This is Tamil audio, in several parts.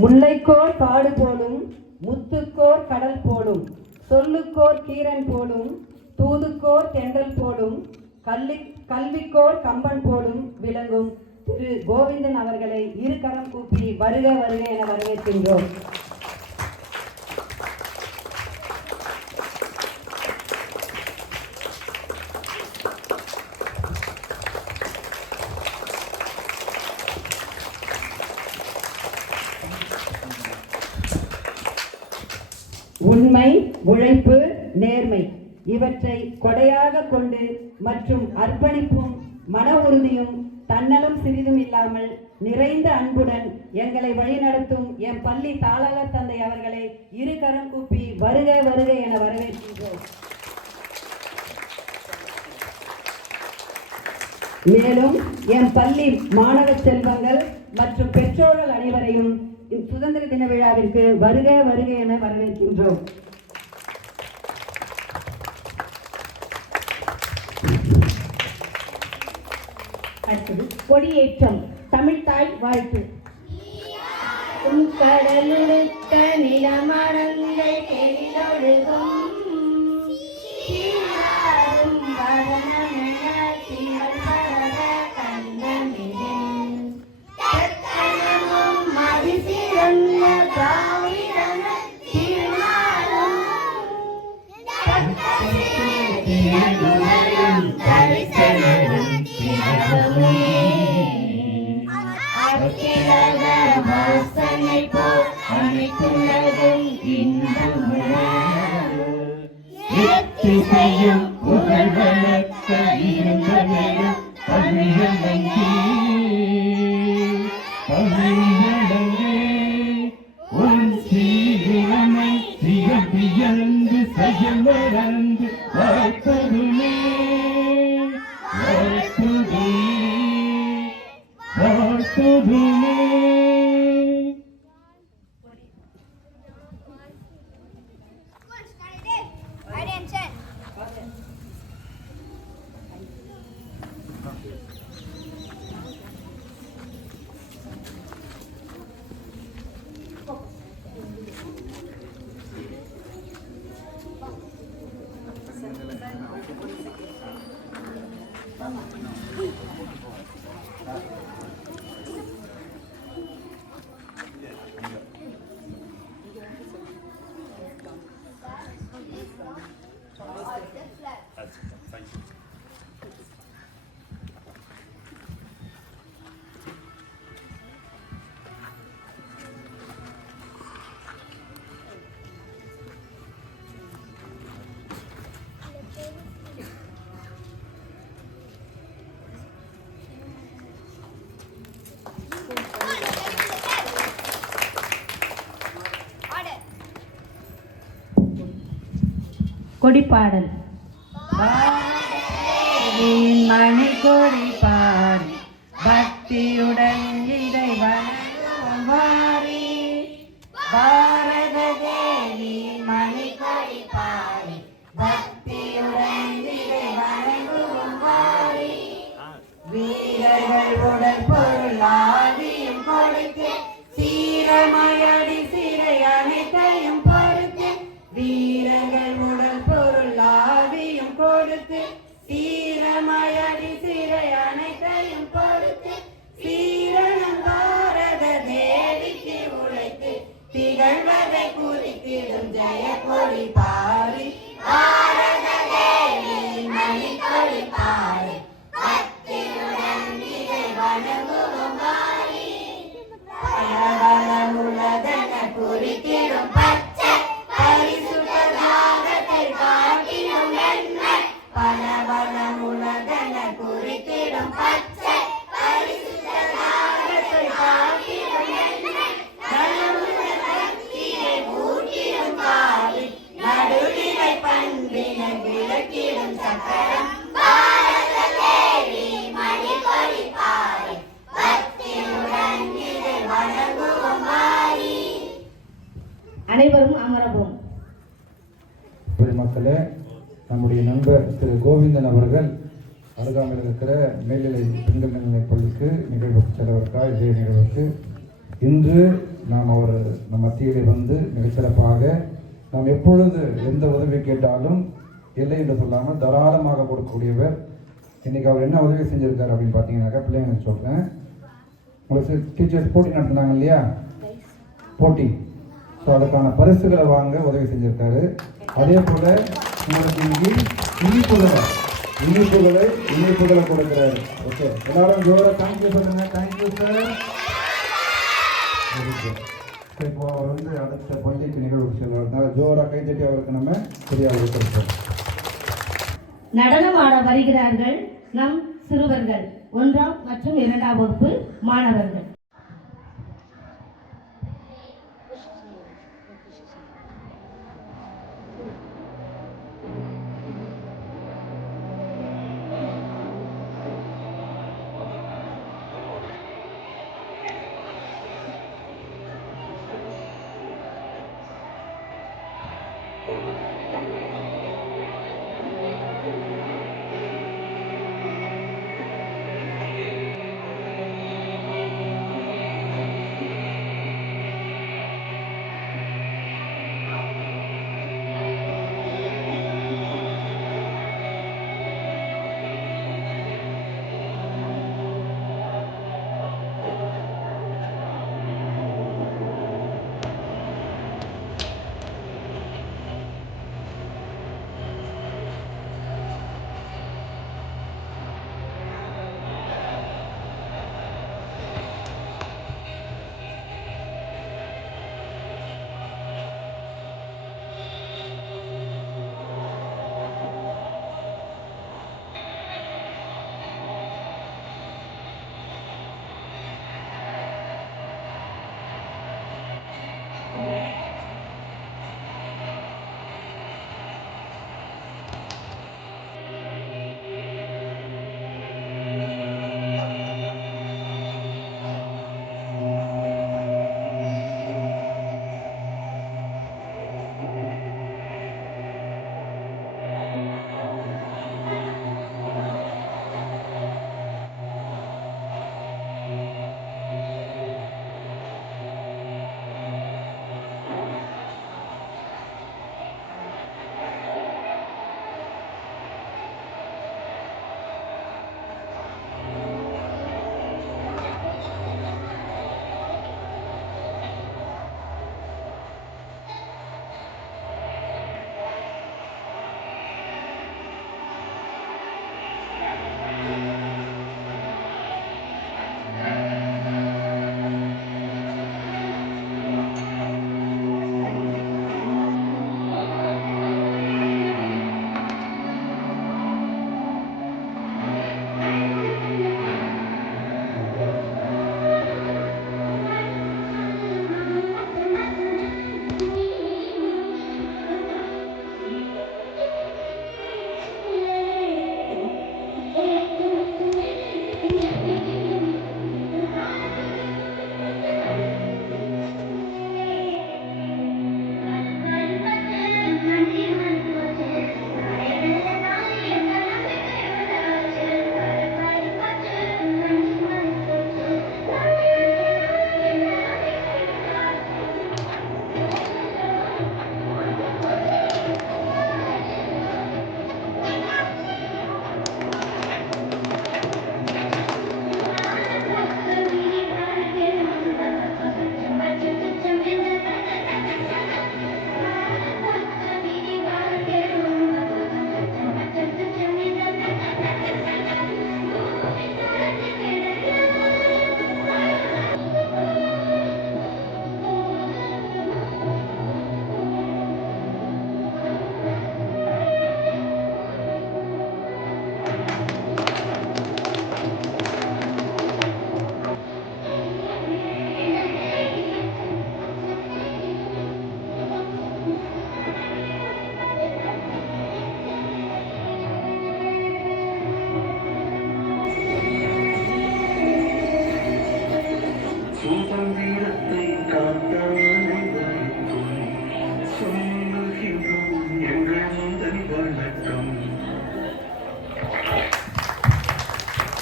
முல்லைக்கோர் காடு போலும் முத்துக்கோர் கடல் போலும் சொல்லுக்கோர் கீரன் போலும் தூதுக்கோர் தென்றல் போலும் கல்விக்கோர் கம்பன் போலும் விளங்கும் திரு கோவிந்தன் அவர்களை இரு கரம் கூப்பி வருக வருக என வரவேற்கின்றோம். உண்மை, உழைப்பு, நேர்மை இவற்றை கொடையாக கொண்டு மற்றும் அர்ப்பணிப்பும் மன உறுதியும் தன்னலம் சிறிதும் இல்லாமல் நிறைந்த அன்புடன் எங்களை வழிநடத்தும் என் பள்ளி தாளாளர் தந்தை அவர்களை இரு கரம் கூப்பி வருக வருக என வரவேற்கின்றோம். மேலும் என் பள்ளி மாணவ செல்வங்கள் மற்றும் பெற்றோர்கள் அனைவரையும் சுதந்திர தின விழாவிற்கு வருக வருக என வரவேற்கின்றோம். அடுத்தது கொடியேற்றம். தமிழ்தாய் வாழ்த்து. கடலுடுத்த நிலமரங்கள் கெளிதொழுகும் கொடிப்பாடல். மணி கொடி பாடி பக்தியுடன் இதை வணங்குவோம் வாரி. பாரத தேவி மணி கொடி பாடி பக்தியுடன் இதை வணங்குவோம் வாரி. வீரர்கள் உடல் பொருள் ஆதியும் கொடுத்து சீரமயடி சிறை அனைத்தையும் பொறுத்து. வீரர்கள் உடல் பொருள் ஆவியும் கொடுத்து சீரமயடி சிறை அனைத்தையும் பொறுத்து. சீரணம் பாரத தேவிக்கு உழைத்து திகழ்வதை குறித்திடும் ஜெய கொடி பாரி. பாரத தேவி மணி கொடி பாரி பக்தியுடன் இதை வணங்குவோம் வாரி. பலவளம் உலகன குறித்திடும் பச்சை பரிசுத்தத்தை காட்டிடும் வெண்மை. பலவளம் உலகன குறித்திடும் பச்சை பரிசுத்தத்தை காட்டிடும் வெண்மை. நலமுள்ள சக்தியை ஊட்டிடும் காவி நடுநிலை பண்பினை விளக்கிடும் சக்கரம். பாரத தேவி மணி கொடி பாரி பக்தியுடன் இதை வணங்குவோம் வாரி. அனைவரும் அமரவும். மக்களே, நம்முடைய நண்பர் திரு கோவிந்தன் அவர்கள் அருகாமையில் இருக்கிற மேல்நிலை பெண்கள் மேல்நிலைப் பள்ளிக்கு நிகழ்வுக்கு செலவிற்காக இதே நிகழ்வுக்கு இன்று நாம் அவர் நம் மத்தியிலே வந்து மிகச்சிறப்பாக நாம் எப்பொழுது எந்த உதவி கேட்டாலும் இல்லை என்று சொல்லாமல் தாராளமாக கொடுக்கக்கூடியவர். இன்றைக்கி அவர் என்ன உதவி செஞ்சுருக்காரு அப்படின்னு பார்த்தீங்கன்னாக்கா, பிள்ளைங்க சொல்கிறேன், உங்களுக்கு டீச்சர்ஸ் போட்டி நடத்துனாங்க இல்லையா, போட்டி, ஸோ அதுக்கான பரிசுகளை வாங்க உதவி செஞ்சுருக்காரு. அதே போல் உங்களுக்கு இங்கே இனிப்புகளை கொடுக்குறாரு. ஓகே, எல்லாரும் ஜோராக தேங்க்யூ சொல்லுங்கள். Thank you sir. இப்போ அவர் வந்து அடுத்த பள்ளிக்கு நிகழ்வுக்கு செல்வதனால ஜோராக கைத்தட்டி அவருக்கு நம்ம சரியாக கொடுத்துருக்கோம். நடனம் ஆட வருகிறார்கள் நம் சிறுவர்கள், 1ஆம் மற்றும் 2ஆம் வகுப்பு மாணவர்கள்.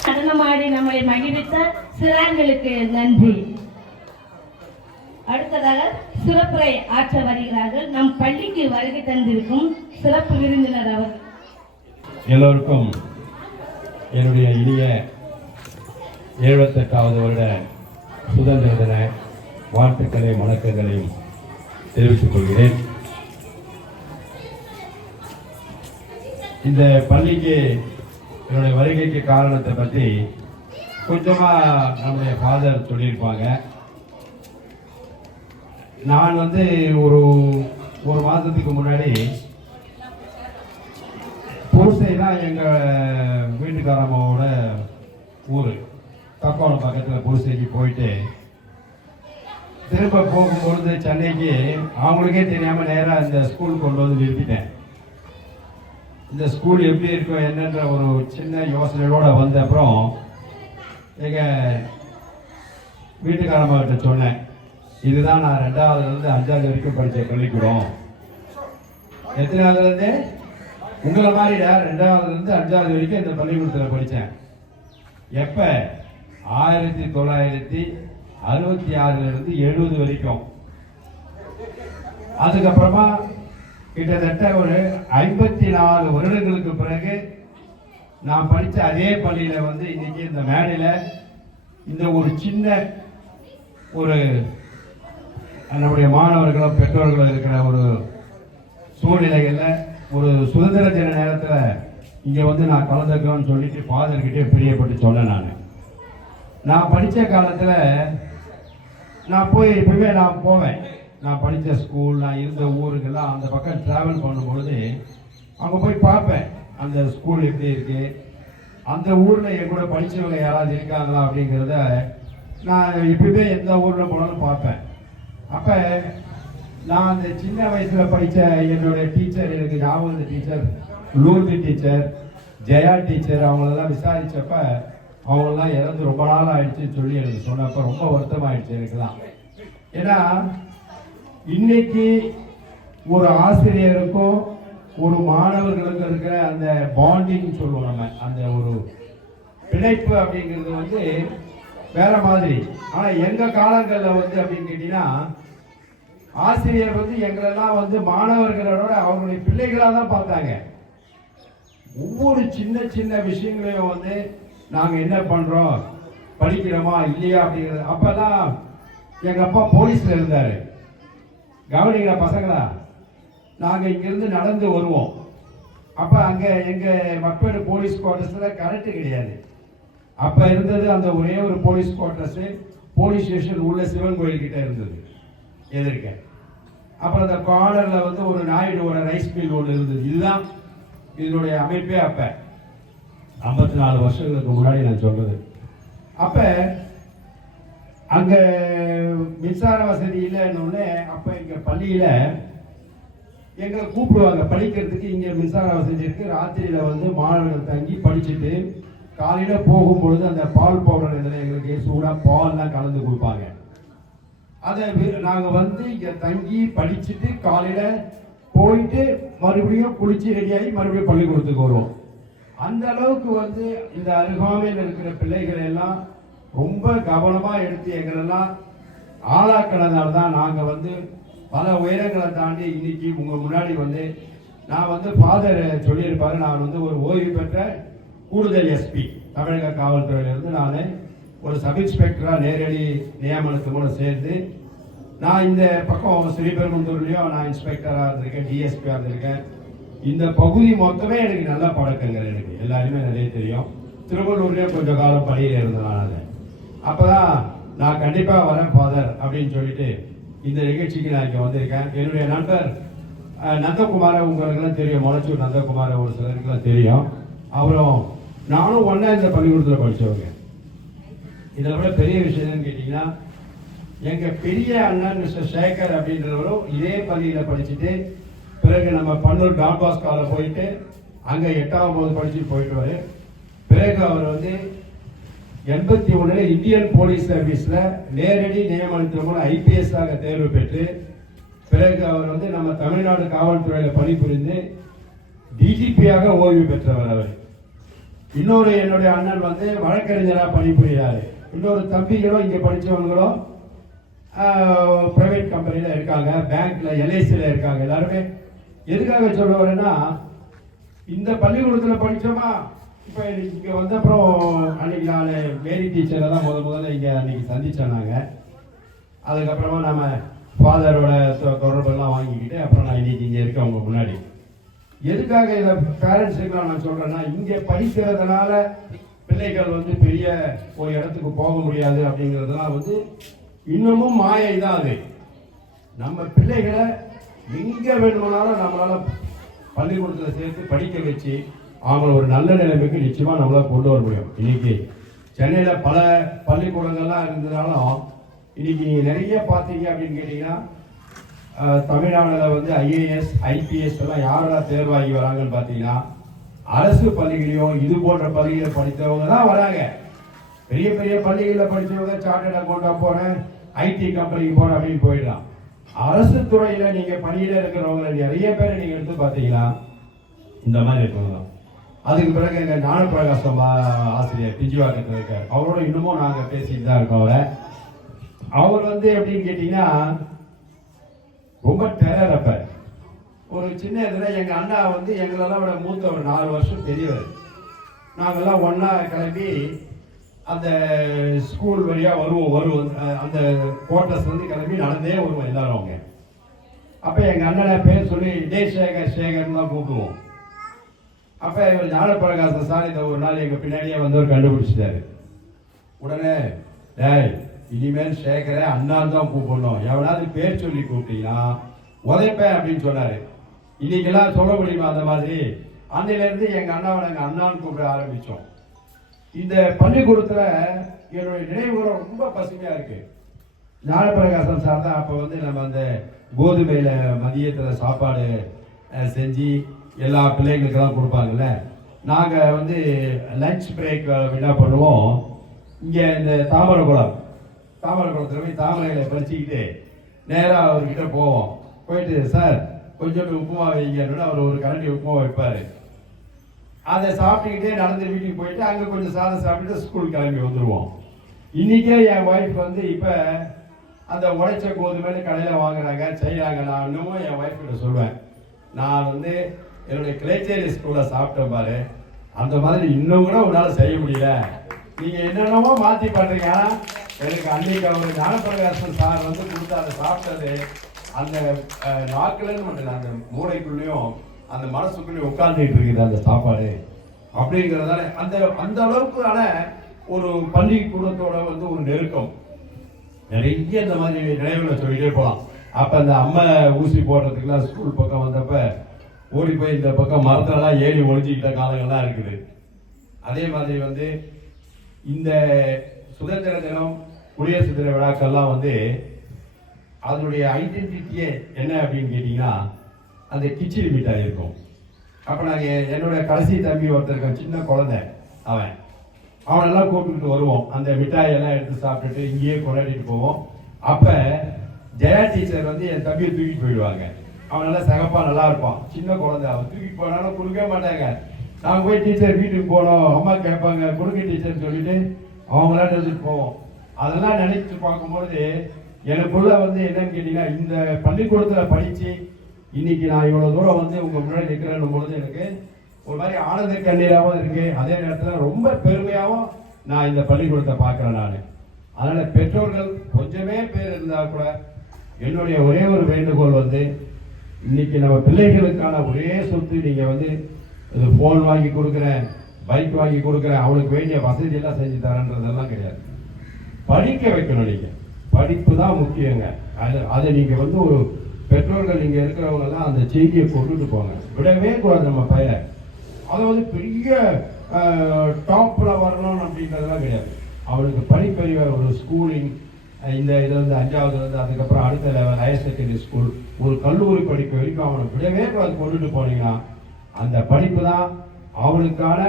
நடனமாடி நம்மை மகிழ்வித்த சிறார்களுக்கு நன்றி. அடுத்ததாக சிறப்புரை ஆற்ற வருகிறார்கள் நம் பள்ளிக்கு வருகை தந்திருக்கும் சிறப்பு விருந்தினர் அவர். எல்லோருக்கும் என்னுடைய இனிய 78வது வருட சுதந்திர தின வாழ்த்துக்களையும் வணக்கங்களையும் தெரிவித்துக் கொள்கிறேன். இந்த பள்ளிக்கு என்னுடைய வருகைக்கு காரணத்தை பற்றி கொஞ்சமாக நம்முடைய ஃபாதர் சொல்லியிருப்பாங்க. நான் ஒரு மாதத்துக்கு முன்னாடி பூசை தான் எங்கள் வீட்டுக்காரம்மாவோட ஊர், தக்கோலம் பக்கத்தில் பூசைக்கு போயிட்டு திரும்ப போகும்பொழுது சென்னைக்கு அவங்களுக்கே தெரியாமல் நேராக இந்த ஸ்கூல் கொண்டு வந்து நிறுத்திட்டேன். இந்த ஸ்கூல் எப்படி இருக்கும் என்னன்ற ஒரு சின்ன யோசனையோடு வந்த அப்புறம் எங்கள் வீட்டுக்காரம்மா கிட்ட சொன்னேன், இதுதான் நான் 2வதுலேருந்து 5வது வரைக்கும் படித்த பள்ளிக்கூடம். எத்தனாவதுலேருந்து? உங்களை மாதிரிடா 2வதுலேருந்து 5வது வரைக்கும் இந்த பள்ளிக்கூடத்தில் படித்தேன். எப்போ? 1966லேருந்து 70 வரைக்கும். அதுக்கப்புறமா கிட்டத்தட்ட ஒரு 54 வருடங்களுக்கு பிறகு நான் படித்த அதே பள்ளியில் இன்னைக்கு இந்த மேடையில் இந்த ஒரு சின்ன ஒரு நம்முடைய மாணவர்களும் பெற்றோர்களும் இருக்கிற ஒரு சூழ்நிலைகளில் ஒரு சுதந்திர தின நேரத்தில் இங்கே நான் கலந்துக்கிறோன்னு சொல்லிட்டு ஃபாதர்கிட்டே பிரியப்பட்டு சொன்னேன். நான் படித்த காலத்தில் நான் போய் எப்பவுமே நான் போவேன். நான் படித்த ஸ்கூல், நான் இருந்த ஊருக்கெல்லாம் அந்த பக்கம் ட்ராவல் பண்ணும்பொழுது அங்கே போய் பார்ப்பேன் அந்த ஸ்கூல் எப்படி இருக்குது, அந்த ஊரில் என் கூட படித்தவங்க யாராவது இருக்காங்களா அப்படிங்கிறத நான் எப்பவுமே எந்த ஊரில் போனாலும் பார்ப்பேன். அப்போ நான் அந்த சின்ன வயசில் படித்த என்னுடைய டீச்சர், எனக்கு ஞாபகம் டீச்சர், லூர்தி டீச்சர், ஜெயா டீச்சர், அவங்களெல்லாம் விசாரித்தப்ப அவங்களெல்லாம் இறந்து ரொம்ப நாள் ஆயிடுச்சுன்னு சொல்லி எனக்கு சொன்னப்போ ரொம்ப வருத்தமாயிடுச்சு எனக்குலாம். ஏன்னா இன்னைக்கு ஒரு ஆசிரியருக்கும் ஒரு மாணவர்களுக்கு இருக்கிற அந்த பாண்டிங் சொல்லுவோம் நம்ம, அந்த ஒரு பிணைப்பு அப்படிங்கிறது வேற மாதிரி. ஆனால் எங்கள் காலங்களில் அப்படின்னு கேட்டீங்கன்னா ஆசிரியர் எங்களெல்லாம் மாணவர்களோட அவங்களுடைய பிள்ளைகளாக தான் பார்த்தாங்க. ஒவ்வொரு சின்ன சின்ன விஷயங்களையும் நாங்கள் என்ன பண்ணுறோம், படிக்கிறோமா இல்லையா அப்படிங்கிறது. அப்போல்லாம் எங்கள் அப்பா போலீஸில் இருந்தார். கவனிங்களா பசங்களா, நாங்கள் இங்கேருந்து நடந்து வருவோம். அப்போ அங்கே எங்கள் மக்கள் போலீஸ் குவார்ட்டர்ஸில் கரெக்டு கிடையாது. அப்போ இருந்தது அந்த ஒரே ஒரு போலீஸ் குவார்ட்டர்ஸு, போலீஸ் ஸ்டேஷன் உள்ள சிவன் கோயில்கிட்ட இருந்தது எதிர்க்க. அப்புறம் அந்த கார்னரில் ஒரு நாயுடுவோட ரைஸ் மில் ஒன்று இருந்தது. இதுதான் இதனுடைய அமைப்பே. அப்போ 54 வருஷங்களுக்கு முன்னாடி நான் சொல்றது. அப்போ அங்கே மின்சார வசதி இல்லைன்னு அப்போ எங்கள் பள்ளியில் எங்களை கூப்பிடுவாங்க படிக்கிறதுக்கு. இங்கே மின்சார வசதி இருக்குது. ராத்திரியில் மாணவர்கள் தங்கி படிச்சுட்டு காலையில் போகும்பொழுது அந்த பால் பவுடர் இதில் எங்களுக்கு சூடாக பால்லாம் கலந்து கொடுப்பாங்க. அதை நாங்கள் இங்கே தங்கி படிச்சுட்டு காலையில் போயிட்டு மறுபடியும் குளிச்சு ரெடியாகி மறுபடியும் பள்ளிக்கூடத்துக்கு வருவோம். அந்த அளவுக்கு இந்த அருகாமையில் இருக்கிற பிள்ளைகளை எல்லாம் ரொம்ப கவனமாக எடுத்து எங்களெல்லாம் ஆளாக்கினதால தான் நாங்கள் பல உயரங்களை தாண்டி இன்னைக்கு உங்கள் முன்னாடி நான் ஃபாதர் சொல்லியிருப்பாரு, நான் ஒரு ஓய்வு பெற்ற கூடுதல் எஸ்பி தமிழக காவல்துறையிலிருந்து நான் ஒரு சப் இன்ஸ்பெக்டராக நேரடி நியமனத்தோடு சேர்ந்து நான் இந்த பக்கம் ஸ்ரீபெரும்புதூர்லேயும் நான் இன்ஸ்பெக்டராக இருந்திருக்கேன், டிஎஸ்பியாக இருந்திருக்கேன். இந்த பகுதி மொத்தமே எனக்கு நல்ல பழக்கங்கள், எனக்கு எல்லாருமே நிறைய தெரியும். திருவள்ளூர்லேயும் கொஞ்சம் காலம் பணியில் இருந்தேன். நான் அப்போ தான் நான் கண்டிப்பாக வரேன் ஃபாதர் அப்படின்னு சொல்லிட்டு இந்த நிகழ்ச்சிக்கு நான் இங்கே வந்திருக்கேன். என்னுடைய நண்பர் நந்தகுமாரை உங்களுக்கெல்லாம் தெரியும், மொளச்சூர் நந்தகுமாரை ஒரு சிலருக்குலாம் தெரியும். அவரும் நானும் ஒன்றா இந்த பள்ளிக்கூடத்தில் படித்தவங்க. இதில் விட பெரிய விஷயம் என்னன்னு கேட்டிங்கன்னா, எங்கள் பெரிய அண்ணன் மிஸ்டர் சேகர் அப்படின்றவரும் இதே பள்ளியில் படிச்சுட்டு பிறகு நம்ம பன்னூர் டான்பாஸ்காவில் போயிட்டு அங்கே 8ஆம் வகுப்பு படிச்சுட்டு போயிட்டு பிறகு அவர் 81 இந்தியன் போலீஸ் சர்வீஸில் நேரடி நியமனத்தின் மூலம் ஐபிஎஸ்ஸாக தேர்வு பெற்று பிறகு அவர் நம்ம தமிழ்நாடு காவல்துறையில் பணிபுரிந்து டிஜிபியாக ஓய்வு பெற்றவர். அவர் இன்னொரு என்னுடைய அண்ணன் வழக்கறிஞராக பணிபுரிகிறாரு. இன்னொரு தம்பிகளும் இங்கே படித்தவங்களும் ப்ரைவேட் கம்பெனியில் இருக்காங்க, பேங்க்கில் எல்ஐசியில் இருக்காங்க. எல்லாருமே எதுக்காக சொல்ல வரேன்னா, இந்த பள்ளிக்கூடத்தில் படித்தோமா, இப்போ இங்கே வந்தப்புறம் அன்றைக்கி நான் மேரி டீச்சரை தான் முதல்ல இங்கே அன்றைக்கி சந்தித்தோம் நாங்கள். அதுக்கப்புறமா நம்ம ஃபாதரோட தொடர்பெல்லாம் வாங்கிக்கிட்டு அப்புறம் நான் இன்றைக்கி இங்கே இருக்கேன் உங்கள் முன்னாடி. எதுக்காக இதை பேரண்ட்ஸுக்கெல்லாம் நான் சொல்கிறேன்னா, இங்கே படிக்கிறதுனால பிள்ளைகள் வந்து பெரிய ஒரு இடத்துக்கு போக முடியாது அப்படிங்கிறதுலாம் வந்து இன்னமும் மாயை தான். அது நம்ம பிள்ளைகளை எங்கே வேணுமானாலும் நம்மளால் பள்ளிக்கூடத்தில் சேர்த்து படிக்க வச்சு அவங்கள ஒரு நல்ல நிலைமைக்கு நிச்சயமாக நம்மளால் கொண்டு வர முடியும். இன்னைக்கு சென்னையில் பல பள்ளிக்கூடங்கள்லாம் இருந்ததாலும் இன்னைக்கு நிறைய பார்த்தீங்க அப்படின்னு கேட்டிங்கன்னா, தமிழ்நாட்டில் வந்து ஐஏஎஸ் ஐபிஎஸ் எல்லாம் யாரெல்லாம் தேர்வாகி வராங்கன்னு பார்த்தீங்கன்னா, அரசு பள்ளிகளையும் இது போன்ற பள்ளிகளை படித்தவங்க தான் வராங்க. பெரிய பெரிய பள்ளிகளில் படித்தவங்க சார்ட்டர்ட் அக்கௌண்ட்டாக போகிறேன், ஐடி கம்பெனிக்கு போகிறேன் அப்படின்னு போயிடலாம். அரசு துறையில் நீங்கள் பணியில் இருக்கிறவங்க நிறைய பேரை நீங்கள் எடுத்து பார்த்தீங்கன்னா இந்த மாதிரி இருக்கவங்க. அதுக்கு பிறகு எங்கள் ஞானப்பிரகாசம் ஆசிரியர் பிஞ்சுவாக்கத்தில் இருக்கார். அவரோட இன்னமும் நாங்கள் பேசிட்டு தான் இருக்கோம். அவர் வந்து எப்படின்னு கேட்டிங்கன்னா ரொம்ப டெரர். அப்போ ஒரு சின்ன இதில் எங்கள் அண்ணா வந்து எங்களெல்லாம் விட மூத்த ஒரு 4 வருஷம் பெரியவர். நாங்கள்லாம் ஒன்றா கிளம்பி அந்த ஸ்கூல் வழியாக வருவோம். அந்த குவார்ட்டர்ஸ் வந்து கிளம்பி நடந்தே வருவோம் எல்லாரும். அவங்க அப்போ எங்கள் அண்ணனை பேர் சொல்லி சேகர்னு தான் கூப்பிடுவோம். அப்போ இவர் ஞானப்பிரகாசம் சார் இந்த ஒரு நாள் எங்கள் பின்னாடியே வந்தவர் கண்டுபிடிச்சிட்டாரு. உடனே டேய் இனிமேல் சேகரை அண்ணான் தான் கூப்பிடணும், எவனாவது பேர் சொல்லி கூப்பிட்டீங்கன்னா உதைப்பேன் அப்படின்னு சொன்னார். இன்னைக்கெல்லாம் சொல்ல முடியுமா அந்த மாதிரி? அன்னையிலேருந்து எங்கள் அண்ணாவை நாங்கள் அண்ணான்னு கூப்பிட ஆரம்பித்தோம். இந்த பள்ளிக்கூடத்தில் என்னுடைய நினைவுகள் ரொம்ப பசுமையாக இருக்குது. ஞானப்பிரகாசம் சார் தான் அப்போ வந்து நம்ம அந்த கோதுமையில் மதியத்தில் சாப்பாடு செஞ்சு எல்லா பிள்ளைங்களுக்கெல்லாம் கொடுப்பாங்கல்ல. நாங்கள் வந்து லஞ்ச் பிரேக் என்ன பண்ணுவோம், இங்கே இந்த தாமரைக்குளத்தில் போய் தாமரைகளை பறிச்சுக்கிட்டு நேராக அவர்கிட்ட போவோம். போயிட்டு சார் கொஞ்சோண்டு உப்புமா வைங்கன்னு அவர் ஒரு கரண்டி உப்புமா வைப்பார். அதை சாப்பிட்டுக்கிட்டே நடந்து வீட்டுக்கு போயிட்டு அங்கே கொஞ்சம் சாதம் சாப்பிட்டுட்டு ஸ்கூல் கிளம்பி வந்துடுவோம். இன்றைக்கே என் ஒய்ஃப் வந்து இப்போ அந்த உடைச்ச கோதுமைன்னு கடையில் வாங்குறாங்க செய்கிறாங்க. நான் இன்னமும் என் ஒய்ஃப் கிட்ட சொல்லுவேன், நான் வந்து என்னுடைய கிளேச்சேரி ஸ்கூலில் சாப்பிட்டேன் பாரு, அந்த மாதிரி இன்னும் கூட உன்னால் செய்ய முடியல, நீங்கள் என்னென்னமோ மாற்றி பண்ணுறீங்க. எனக்கு அன்றைக்கி அவர் ஞானப்பிரகாசன் சார் வந்து கொடுத்து அதை சாப்பிட்டது அந்த நாக்கிலன்னு மட்டும் அந்த மூளைக்குள்ளேயும் அந்த மனசுக்குள்ளேயும் உட்கார்ந்துட்டு இருக்குது அந்த சாப்பாடு அப்படிங்கிறதால அந்த அளவுக்கான ஒரு பள்ளிக்கூடத்தோட வந்து ஒரு நெருக்கம். நிறைய இந்த மாதிரி நினைவுகளை சொல்லிட்டே போகலாம். அப்போ அந்த அம்மா ஊசி போடுறதுக்குலாம் ஸ்கூல் பக்கம் வந்தப்ப ஓடி போய் இந்த பக்கம் மரத்தெல்லாம் ஏறி ஒழிஞ்சிக்கிட்ட காலங்கள்லாம் இருக்குது. அதே மாதிரி வந்து இந்த சுதந்திர தினம் குடியரசு தின விழாக்கள்லாம் வந்து அதனுடைய ஐடென்டிட்டியே என்ன அப்படின்னு கேட்டிங்கன்னா அந்த கிச்சடி மிட்டாய் இருக்கும். அப்போ நாங்கள் என்னோட கடைசி தம்பி ஒருத்தருக்க சின்ன குழந்தை, அவனெல்லாம் கூப்பிட்டுட்டு வருவோம். அந்த மிட்டாயெல்லாம் எடுத்து சாப்பிட்டுட்டு இங்கேயே கொண்டாடிட்டு போவோம். அப்போ ஜெயா டீச்சர் வந்து என் தம்பியை தூக்கிட்டு போயிடுவாங்க. அவன் நல்லா சகப்பாக நல்லா இருப்பான், சின்ன குழந்தை. அவன் தூக்கிட்டு போனாலும் கொடுக்க மாட்டாங்க. நாங்கள் போய் டீச்சர் வீட்டுக்கு போனோம், அம்மா கேட்பாங்க கொடுக்க டீச்சர்னு சொல்லிட்டு அவங்களாம் எடுத்துட்டு போவோம். அதெல்லாம் நினைச்சு பார்க்கும்பொழுது எனக்குள்ள வந்து என்னன்னு கேட்டீங்கன்னா, இந்த பள்ளிக்கூடத்தில் படித்து இன்னைக்கு நான் இவ்வளோ தூரம் வந்து உங்கள் முன்னாடி நிற்கிறேன் பொழுது எனக்கு ஒரு மாதிரி ஆனந்த கண்ணீராகவும் இருக்கு. அதே நேரத்தில் ரொம்ப பெருமையாகவும் நான் இந்த பள்ளிக்கூடத்தை பார்க்குறேன் நான். அதனால் பெற்றோர்கள் கொஞ்சமே பேர் இருந்தால் கூட என்னுடைய ஒரே ஒரு வேண்டுகோள் வந்து, இன்னைக்கு நம்ம பிள்ளைகளுக்கான ஒரே சொத்து நீங்கள் வந்து இது ஃபோன் வாங்கி கொடுக்குறேன், பைக் வாங்கி கொடுக்குறேன், அவனுக்கு வேண்டிய வசதியெல்லாம் செஞ்சு தரேன்றதெல்லாம் கிடையாது. படிக்க வைக்கணும். நீங்கள் படிப்பு தான் முக்கியங்க. அதை நீங்கள் வந்து ஒரு பெற்றோர்கள் நீங்கள் இருக்கிறவங்கெல்லாம் அந்த செய்தியை கொண்டுட்டு போங்க, விடவே கூடாது. நம்ம பையன் அதை வந்து பெரிய டாப்பில் வரணும் அப்படின்றதெல்லாம் கிடையாது. அவனுக்கு படிப்பறிவை ஒரு ஸ்கூலிங் இந்த இதில் வந்து 5ஆவதுலேருந்து அதுக்கப்புறம் அடுத்த லெவல் ஹையர் செகண்டரி ஸ்கூல் ஒரு கல்லூரி படிப்பு வரைக்கும் அவனை விடவே கூடாது. கொண்டுட்டு போனீங்கன்னா அந்த படிப்பு தான் அவனுக்கான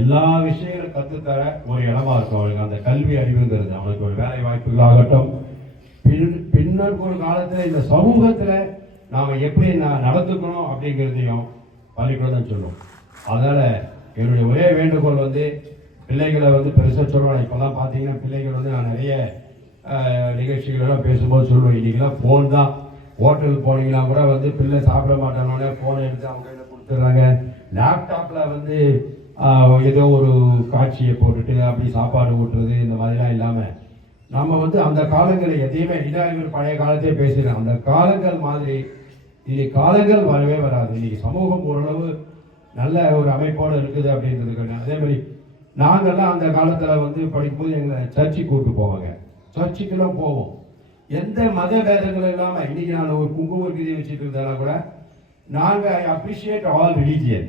எல்லா விஷயங்களும் கற்றுத்தர ஒரு இடமா இருக்கும். அவனுக்கு அந்த கல்வி அறிவுங்கிறது அவனுக்கு ஒரு வேலை வாய்ப்புகளாகட்டும், பின்னர் ஒரு காலத்தில் இந்த சமூகத்தில் நாம் எப்படி நடந்துக்கணும் அப்படிங்கிறதையும் பள்ளிக்கூடம் சொல்லும். அதனால் என்னுடைய ஒரே வேண்டுகோள் வந்து பிள்ளைகளை வந்து பெருசாக சொல்லணும். இப்போல்லாம் பார்த்தீங்கன்னா பிள்ளைகள் வந்து நான் நிறைய நிகழ்ச்சிகளெல்லாம் பேசும்போது சொல்லுவேன், இன்றைக்கெல்லாம் ஃபோன் தான். ஹோட்டல் போனீங்கன்னா கூட வந்து பிள்ளை சாப்பிட மாட்டானோடனே ஃபோனை எடுத்து அவங்க கையில் கொடுத்துட்றாங்க. லேப்டாப்பில் வந்து ஏதோ ஒரு காட்சியை போட்டுட்டு அப்படி சாப்பாடு ஊட்டுறது இந்த மாதிரிலாம் இல்லாமல் நம்ம வந்து அந்த காலங்களை எதையுமே இளைஞர்கள் பழைய காலத்தையே பேசுகிறேன். அந்த காலங்கள் மாதிரி இன்னைக்கு காலங்கள் வரவே வராது. இன்னைக்கு சமூகம் ஓரளவு நல்ல ஒரு அமைப்போடு இருக்குது அப்படின்றதுக்கு. அதே மாதிரி நாங்கள்லாம் அந்த காலத்தில் வந்து படிக்கும்போது எங்களை சர்ச்சுக்கு கூப்பிட்டு போவாங்க. சர்ச்சுக்கெல்லாம் போவோம், எந்த மத பேதங்கள் இல்லாமல். இன்னைக்கு நான் ஒரு குங்கும விதி வச்சுட்டு இருந்தாலும் கூட நாங்கள் அப்ரிஷியேட் ஆல் ரிலீஜியன்.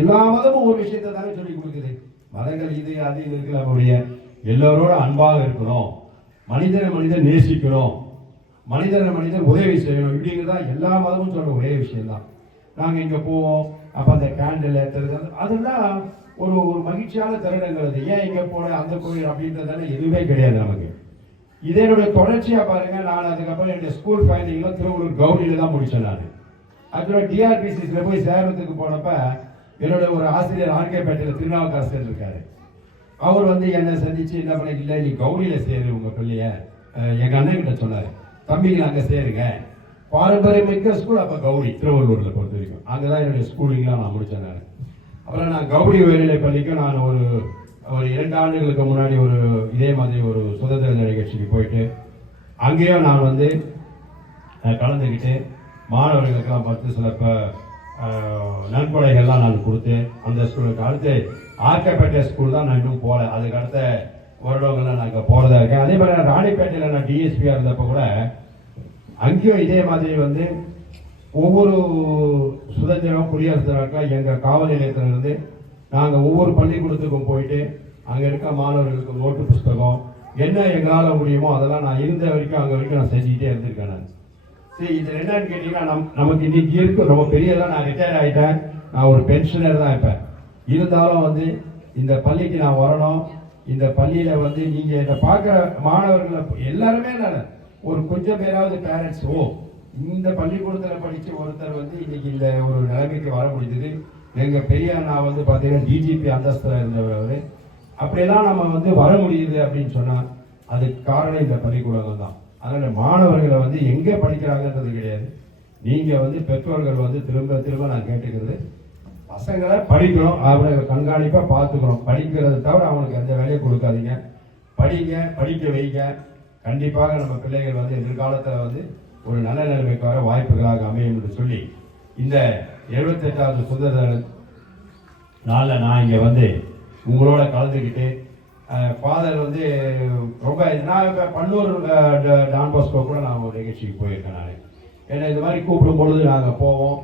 எல்லா மதமும் ஒரு விஷயத்தை தானே சொல்லி கொடுக்குது. மதங்கள் இது அது இது இருக்குல்ல, நம்முடைய எல்லோரோட அன்பாக இருக்கணும், மனிதன் நேசிக்கணும், மனிதன் உதவி செய்யணும், இப்படிங்கிறதா எல்லா மதமும் சொல்ற ஒரே விஷயம்தான். நாங்கள் இங்கே போவோம், அப்போ அந்த கேண்டில் ஏற்றுறது அதெல்லாம் ஒரு மகிழ்ச்சியான தருணங்கள். அது ஏன் இங்கே போன அந்த கோயில் அப்படின்றதால எதுவுமே கிடையாது நமக்கு. இதனுடைய தொடர்ச்சியாக பாருங்க, நான் அதுக்கப்புறம் என்னுடைய ஸ்கூல் ஃபைனலிங்லாம் திருவள்ளூர் கவுனியில் தான் முடித்தேன். நான் அதுக்கப்புறம் டிஆர்பிசிஸில் போய் சேரத்துக்கு போனப்ப என்னோட ஒரு ஆசிரியர் ஆர்கேபேட்டையில் திருநாவுக்கரசர் இருக்காரு. அவர் வந்து என்னை சந்திச்சு என்ன பண்ண, இல்லை நீ கவுனியில் சேரு உங்கள் பிள்ளைய. எங்கள் அண்ணன் கிட்ட சொன்னார், தம்பிகள் அங்கே சேருங்க, பாரம்பரியமிக்க ஸ்கூல். அப்போ கவுனி திருவள்ளூரில் பொறுத்த வரைக்கும் அங்கே தான் என்னுடைய ஸ்கூலிங்லாம் நான் முடித்தேன். நான் அப்புறம் நான் கவுனி உயர்நிலை பள்ளிக்கும் நான் ஒரு 2 ஆண்டுகளுக்கு முன்னாடி ஒரு இதே மாதிரி ஒரு சுதந்திர நிகழ்ச்சிக்கு போயிட்டு அங்கேயும் நான் வந்து கலந்துக்கிட்டு மாணவர்களுக்கெல்லாம் பார்த்து சில நன்கொடைகள்லாம் நான் கொடுத்து அந்த ஸ்கூலுக்கு அடுத்து ஆர்கேபேட்டை ஸ்கூல் தான் நான் இன்னும் போகல. அதுக்கு அடுத்த வருடங்கள்லாம் நான் இங்கே போகிறதா இருக்கேன். அதே மாதிரி ராணிப்பேட்டையில் நான் டிஎஸ்பியாக இருந்தப்போ கூட அங்கேயும் இதே மாதிரி வந்து ஒவ்வொரு சுதந்திரம் குடியரசு தினம் எங்கள் காவல் நிலையத்திலிருந்து நாங்கள் ஒவ்வொரு பள்ளிக்கூடத்துக்கும் போயிட்டு அங்கே இருக்க மாணவர்களுக்கு நோட்டு புஸ்தகம் என்ன எங்களால் முடியுமோ அதெல்லாம் நான் இருந்த வரைக்கும் அங்கே வரைக்கும் நான் செஞ்சுக்கிட்டே இருந்திருக்கேன். நான் சரி, இதில் என்னன்னு கேட்டிங்கன்னா நமக்கு இன்னைக்கு இருக்கும் ரொம்ப பெரியதான். நான் ரிட்டையர் ஆகிட்டேன், நான் ஒரு பென்ஷனர் தான் இருப்பேன். இருந்தாலும் வந்து இந்த பள்ளிக்கு நான் வரணும். இந்த பள்ளியில் வந்து நீங்கள் என்னை பார்க்குற மாணவர்களை எல்லாருமே நான் ஒரு கொஞ்சம் பேராவது பேரண்ட்ஸ் இந்த பள்ளிக்கூடத்தில் படித்த ஒருத்தர் வந்து இன்னைக்கு இந்த ஒரு நிலைமைக்கு வர முடிஞ்சது. எங்கள் பெரிய அண்ணா வந்து பார்த்தீங்கன்னா டிஜிபி அந்தஸ்தில் இருந்தவர். அப்படியெல்லாம் நம்ம வந்து வர முடியுது அப்படின்னு சொன்னால் அதுக்கு காரணம் இந்த பள்ளிக்கூடங்கள் தான். அதனால் மாணவர்களை வந்து எங்கே படிக்கிறாங்கன்றது கிடையாது. நீங்கள் வந்து பெற்றோர்கள் வந்து திரும்ப நான் கேட்டுக்கிறது, பசங்களை படிக்கணும், அவனை கண்காணிப்பாக பார்த்துக்கணும். படிக்கிறது தவிர அவனுக்கு எந்த வேலையும் கொடுக்காதீங்க. படிக்க வைங்க. கண்டிப்பாக நம்ம பிள்ளைகள் வந்து எதிர்காலத்தில் வந்து ஒரு நல்ல நிலைமைக்கு வர வாய்ப்புகளாக அமையும் என்று சொல்லி இந்த 78வது சுதந்திர நாளில் நான் இங்கே வந்து உங்களோட கலந்துக்கிட்டு ஃபாதர் வந்து ரொம்ப நான் இப்போ பன்னூர் டான் பாஸ்கோ கூட நான் ஒரு நிகழ்ச்சிக்கு போயிருக்கேன். நான் என்னை இது மாதிரி கூப்பிடும் பொழுது நாங்கள் போவோம்.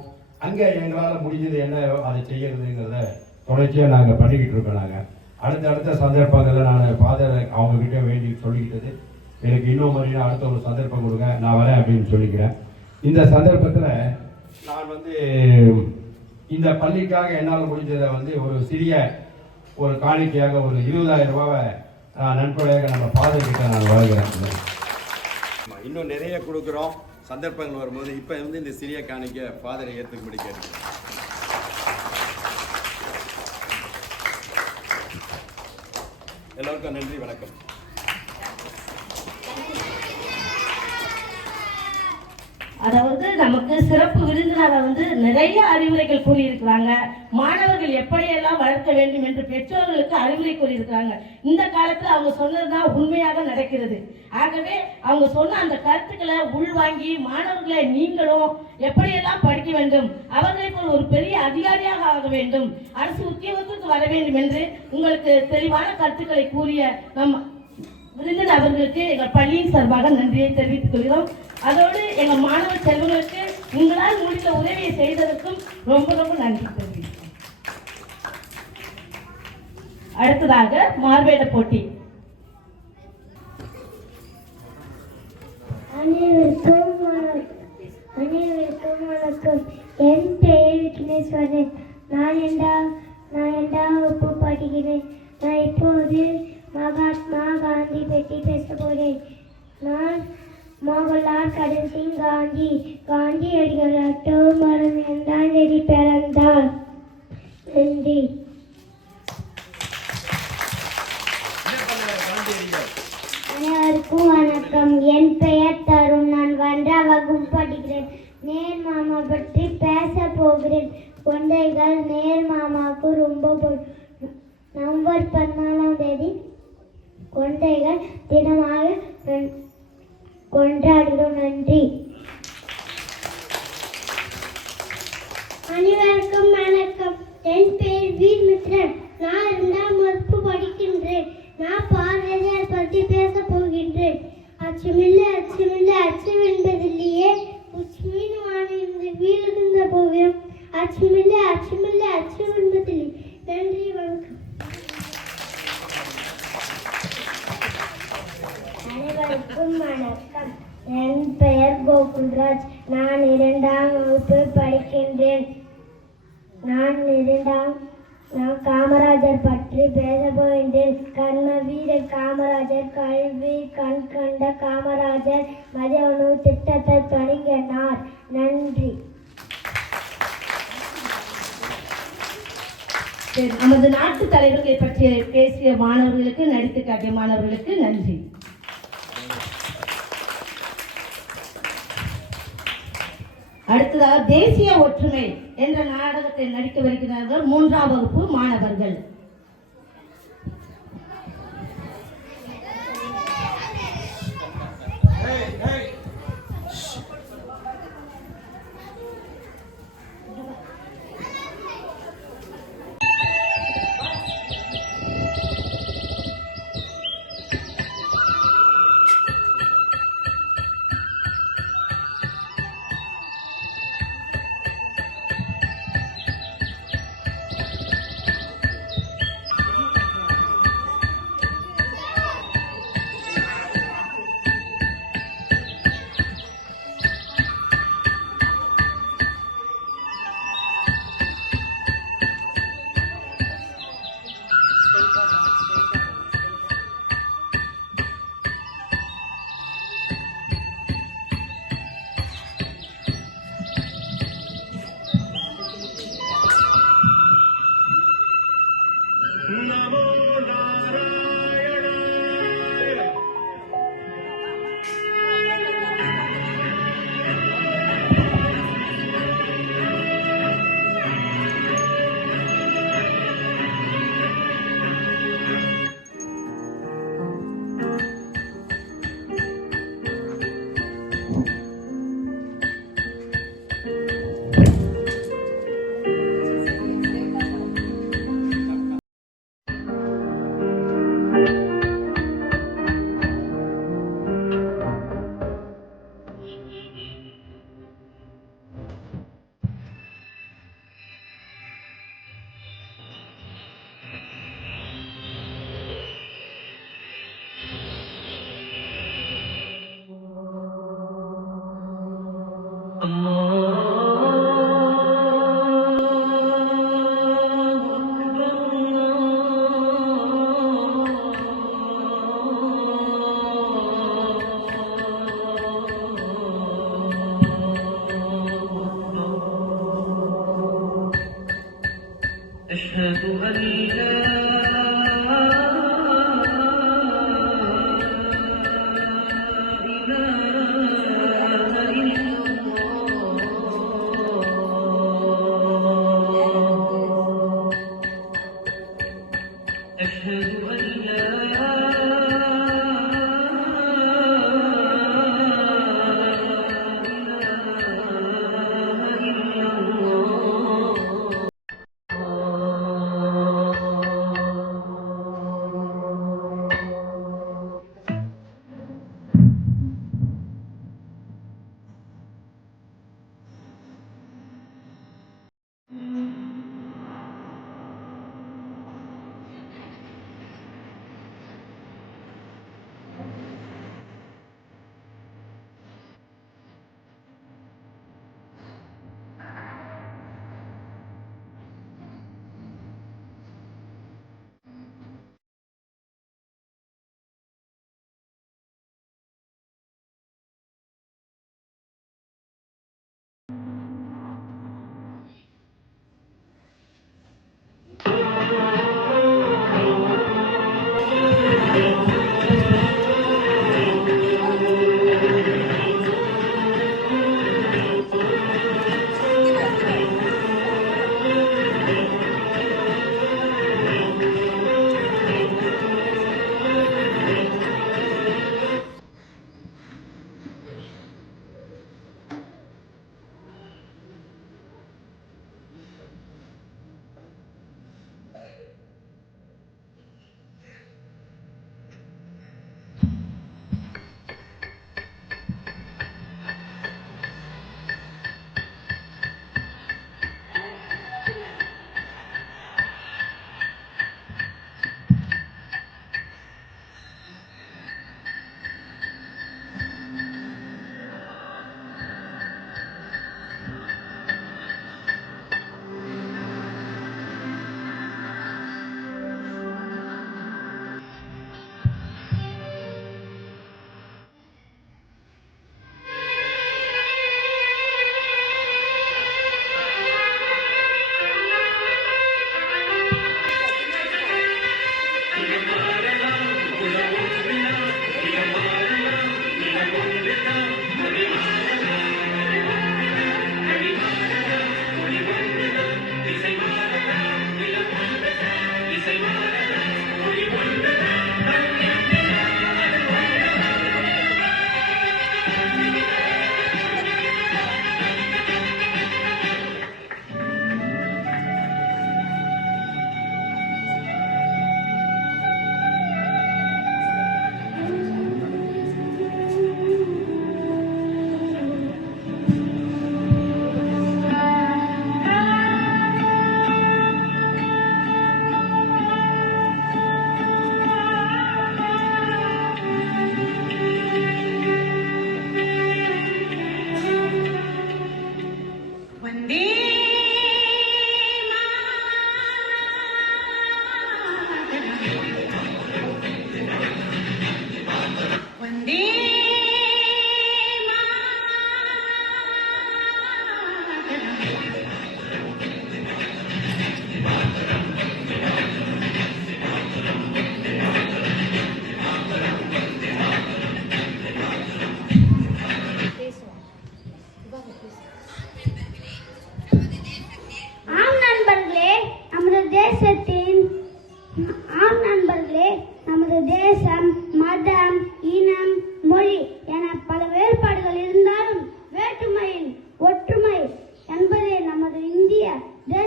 அங்கே எங்களால் முடிஞ்சது என்ன அதை செய்யறதுங்கிறத தொடர்ச்சியாக நாங்கள் பண்ணிக்கிட்டு இருக்கோம். நாங்கள் அடுத்த சந்தர்ப்பங்களில் நான் ஃபாதர் அவங்கக்கிட்ட வேண்டி சொல்லிக்கிட்டது, எனக்கு இன்னும் மாதிரி அடுத்த ஒரு சந்தர்ப்பம் கொடுங்க, நான் வரேன் அப்படின்னு சொல்லிக்கிறேன். இந்த சந்தர்ப்பத்தில் நான் வந்து இந்த பள்ளிக்காக என்னால் முடிஞ்சதை வந்து ஒரு சிறிய ஒரு காணிக்கையாக ஒரு 20,000 ரூபாவை நன்கொடையாக நம்ம ஃபாதர்கிட்ட நான் வழங்குறேன். இன்னும் நிறைய கொடுக்குறோம் சந்தர்ப்பங்கள் வரும்போது. இப்போ வந்து இந்த சிறிய காணிக்கை ஃபாதரை ஏற்றுக்கும்படி கேட்டுக்கிறேன். எல்லோருக்கும் நன்றி, வணக்கம். அதாவது நமக்கு சிறப்பு விருந்தினர் வந்து நிறைய அறிவுரைகள் கூறியிருக்கிறாங்க. மாணவர்கள் எப்படியெல்லாம் வளர்க்க வேண்டும் என்று பெற்றோர்களுக்கு அறிவுரை கூறியிருக்கிறாங்க. இந்த காலத்தில் அவங்க சொன்னதுதான் உண்மையாக நடக்கிறது. ஆகவே அவங்க சொன்ன அந்த கருத்துக்களை உள்வாங்கி மாணவர்களை நீங்களும் எப்படியெல்லாம் படிக்க வேண்டும், அவர்களை போல் ஒரு பெரிய அதிகாரியாக ஆக வேண்டும், அரசு உத்தியோகத்துக்கு வர வேண்டும் என்று உங்களுக்கு தெளிவான கருத்துக்களை கூறிய நம் விருந்தினர் அவர்களுக்கு எங்கள் பள்ளியின் சார்பாக நன்றியை தெரிவித்துக் கொள்கிறோம். அதோடு எங்கள் மாணவ செல்வங்களுக்கு உங்களால் முடிந்த உதவியை செய்ததற்கும் ரொம்ப நன்றி தெரிவிக்கிறோம். அடுத்ததாக மார்வேட போட்டி. அனைவருக்கும் வணக்கம். என் பெயர் விக்னேஸ்வரன். நான் 2ஆம் வகுப்பு படிக்கிறேன். நான் இப்போது மகாத்மா காந்தி பற்றி பேச போகிறேன். நான் மோகன்லால் கரம்சிங் காந்தி. காந்தியடிகள் அக்டோபர் மாதம் 2ஆம் தேதி பிறந்தார். நன்றி. அனைவருக்கும் போகிறேன். குழந்தைகள் நேர் மாமாவுக்கு ரொம்ப நவம்பர் 14ஆம் தேதி குழந்தைகள் தினமாக கொண்டாடுகிறோம். நன்றி. அனைவருக்கும் வணக்கம். என் பெயர் வீர்மித்ரன். நான் 2ஆம் வகுப்பு படிக்கின்றேன். நான் பாரதியார் பற்றி பேச போகின்றேன். அச்சமில்லை அச்சமில்லை அச்சமென்பதில்லையே, உச்மீன் வானிருந்து வீழ்கின்ற போகிறோம். அச்சமில்லை அச்சமில்லை அச்சமென்பதில்லை. நன்றி, வணக்கம். அனைவருக்கும் வணக்கம். என் பெயர் கோகுல்ராஜ். நான் 2ஆம் வகுப்பு படிக்கின்றேன். நான் காமராஜர் பற்றி பேச போகின்றேன். கர்ம வீரர் காமராஜர், கல்வி கண் கண்ட காமராஜர் மதிய உணவு திட்டத்தை தொடங்கினார். நன்றி. நமது நாட்டு தலைவர்களை பற்றி பேசிய மாணவர்களுக்கு, நடித்து காட்டிய மாணவர்களுக்கு நன்றி. அடுத்ததாக தேசிய ஒற்றுமை என்ற நாடகத்தை நடிக்க வருகிறார்கள் 3ஆம் வகுப்பு மாணவர்கள்.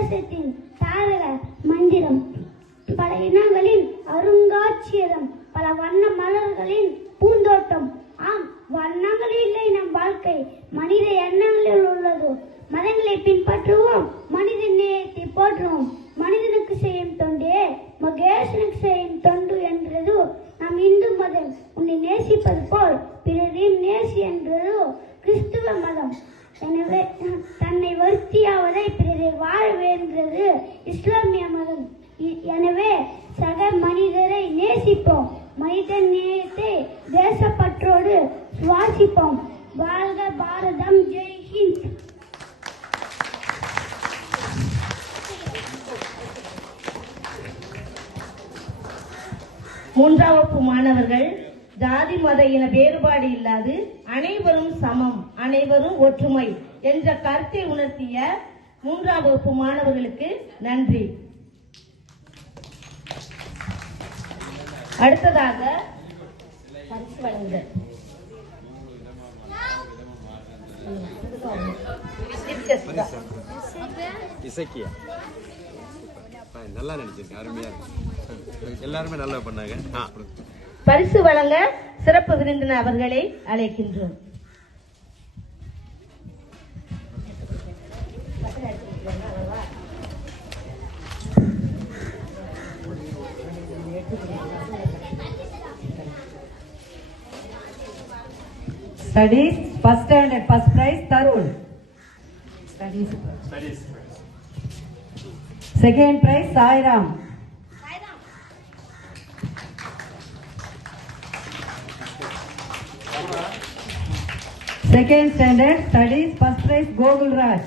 தேசத்தின் தாரக மந்திரம், பல இனங்களின் அருங்காட்சியகம், பல வண்ண மலர்களின் பூந்தோட்டம். ஆம், வண்ணங்கள் இல்லை நம் வாழ்க்கை, மனித எண்ணங்களில் உள்ளது. மதங்களை பின்பற்றுவோம், மனித நேயத்தை போற்றுவோம். மனிதனுக்கு செய்யும் தொண்டே மகேசனுக்கு செய்யும் தொண்டு என்றது நம் இந்து மதம். உன்னை நேசிப்பது போல் பிறரையும் நேசி என்றது கிறிஸ்துவ மதம். எனவே தன்னை வருத்தியாவதை பிறரை வாழ வேண்டது இஸ்லாமிய மதம். எனவே சக மனிதரை நேசிப்போம், மனித நேயத்தை தேசப்பற்றோடு சுவாசிப்போம். வாழ்க பாரதம், ஜெய் ஹிந்த். மூன்றாம் வகுப்பு மாணவர்கள் ஜாதி மத இன வேறுபாடு இல்லாது அனைவரும் சமம், அனைவரும் ஒற்றுமை என்ற கருத்தை உணர்த்திய மூன்றாம் வகுப்பு மாணவர்களுக்கு நன்றி. அடுத்ததாக பரிசு வழங்குதல். இசக்கியா நல்லா நினைச்சிருக்கேன், அருமையா இருக்கு, எல்லாருமே நல்லா பண்ணாங்க. பரிசு வழங்க சிறப்பு விருந்தினர் அவர்களை அழைக்கின்றோம். Studies first standard first prize Tarun. Studies. Second prize Sairam. Second standard studies first prize Gogul Raj.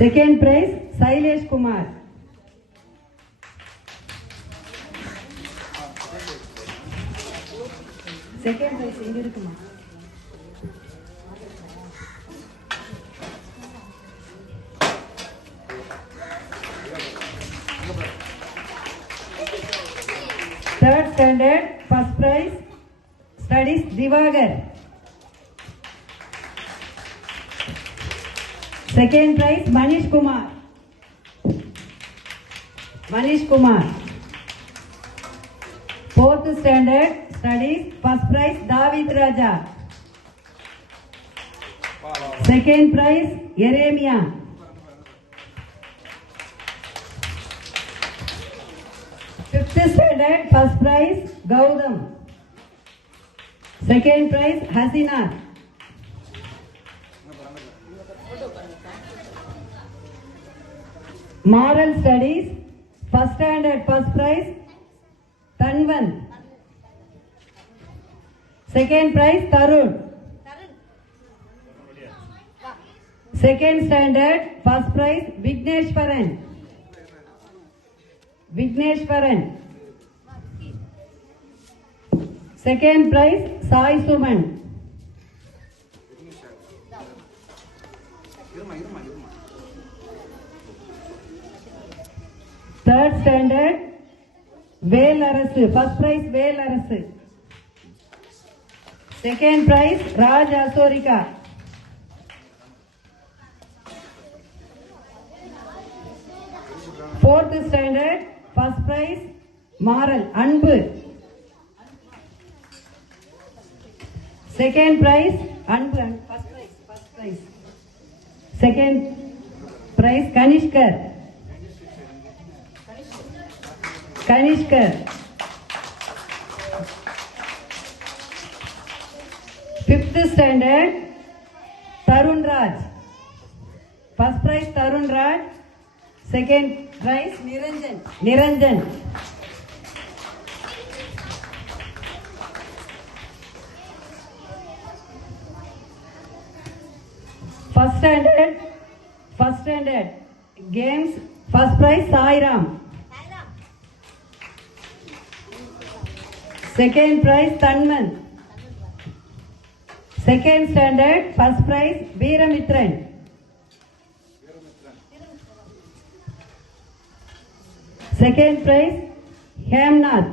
Second prize Sailesh Kumar. Second prize எங்க இருக்குமா? Third standard first prize studies Divagar. Second prize Manish Kumar. Manish Kumar. Fourth standard studies first prize David Raja. Second prize Yeremia. Fifth standard first prize Gautam. Second prize Hasina. Moral studies first standard first prize Tanvan. Second prize Tarun. Second standard first prize Vigneshwaran. Vigneshwaran. Second prize Sai Suman. Third standard Velarasu. First prize Velarasu. Second prize Raj Asorika. Fourth standard first prize Maral Anbu. Second prize Anbu and first prize. Second prize Kanishkar. Fifth standard Tarun Raj. First prize Tarun Raj. Second prize Niranjan. First standard games first prize Sairam. Second prize Tanman. Second standard first prize Veeramitran. Second prize Hemnath.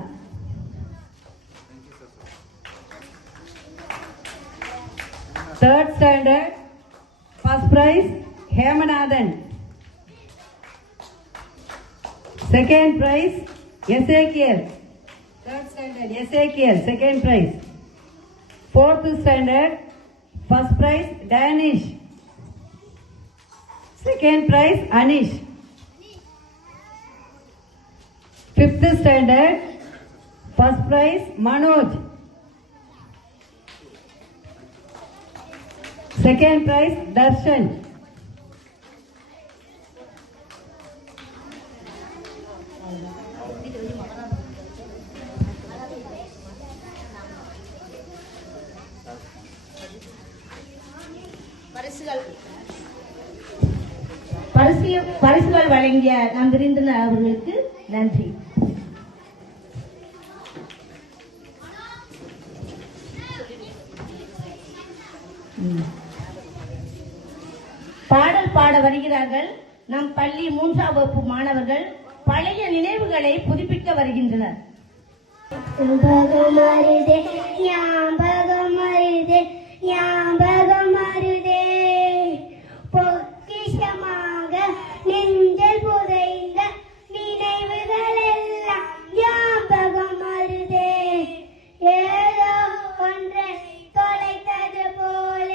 Third standard First prize, Hemanathan. Second prize, Ezekiel. Third standard, Ezekiel, second prize. Fourth standard, first prize, Danish. Second prize, Anish. Fifth standard, first prize, Manoj. Second prize, Darshan. பரிசுகள் வழங்கிய நம் விருந்தினர் அவர்களுக்கு நன்றி. பாடல் பாட வருகிறார்கள் நம் பள்ளி 3ஆம் வகுப்பு மாணவர்கள். பழைய நினைவுகளை புதுப்பிக்க வருகின்றனர். பொக்கிஷமாக நெஞ்சில் புதைந்த நினைவுகள் எல்லாம் ஞாபகம் வருதே. ஏதோ ஒன்றை தொலைத்தது போல,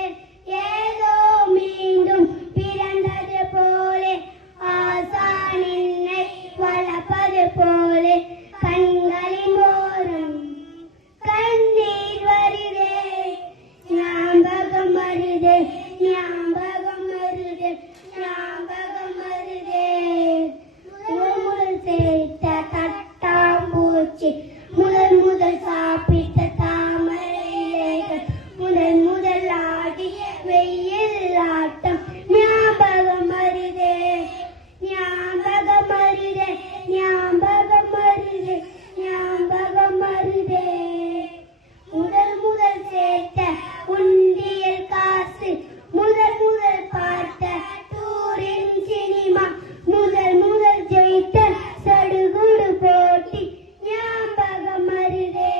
ஏதோ மீண்டும் பிறந்தது போல, ஆசானின்னை வளர்ப்பது போல கண்களின் ஓரம் கண்ணீர் வருதே. ஞாபகம் வருதே, ஞாபகம் வருதே, ஞாபகம் வருதே. முதல் சேர்த்த தட்டாம்பூச்சி, முதல் சாப்பிட்ட தாமரை இலைகள், முதல் ஆடிய வெயில் ஆட்டம் ஞாபகம் வருதே. ஞாபகம் வருதே, ஞாபகம் வருதே, ஞாபகம் வருதே. முதல் சேர்த்த உண்டியல் காசு, முதல் பார்த்த டூரின் சினிமா, முதல் ஜெயித்த சடுகுடு போட்டி ஞாபகம் வருதே.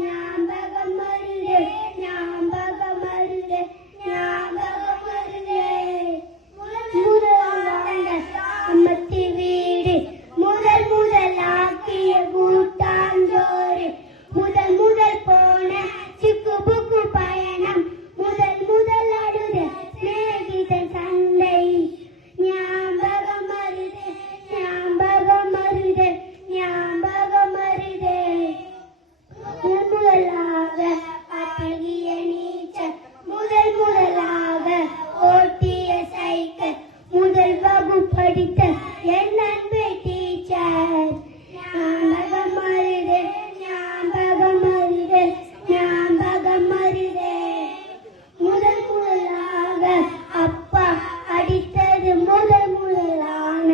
ஞாபகம் வருதே, ஞாபகம் வருதே, ஞாபகம் வருதே. வாழ்ந்த அம்மத்தி வீடு, முதல் ஆக்கிய கூட்டாஞ்சோறு, முதல் போன சிக்கு புக்கு பயணம், முதல் அழுத சிநேகிதன் சண்டை ஞாபகம் வருதே. ஞாபகம் வருதே, ஞாபகம் வருதே. முதலாக அழகிய நீச்சல், முதலாக ஓட்டிய சைக்கிள், முதல் வகுப்படித்த என் அன்பு டீச்சர் ஞாபகம் வருதே. ஞாபகம் வருதே, ஞாபகம் வருதே. முதலாக அப்பா அடித்தது, முதலான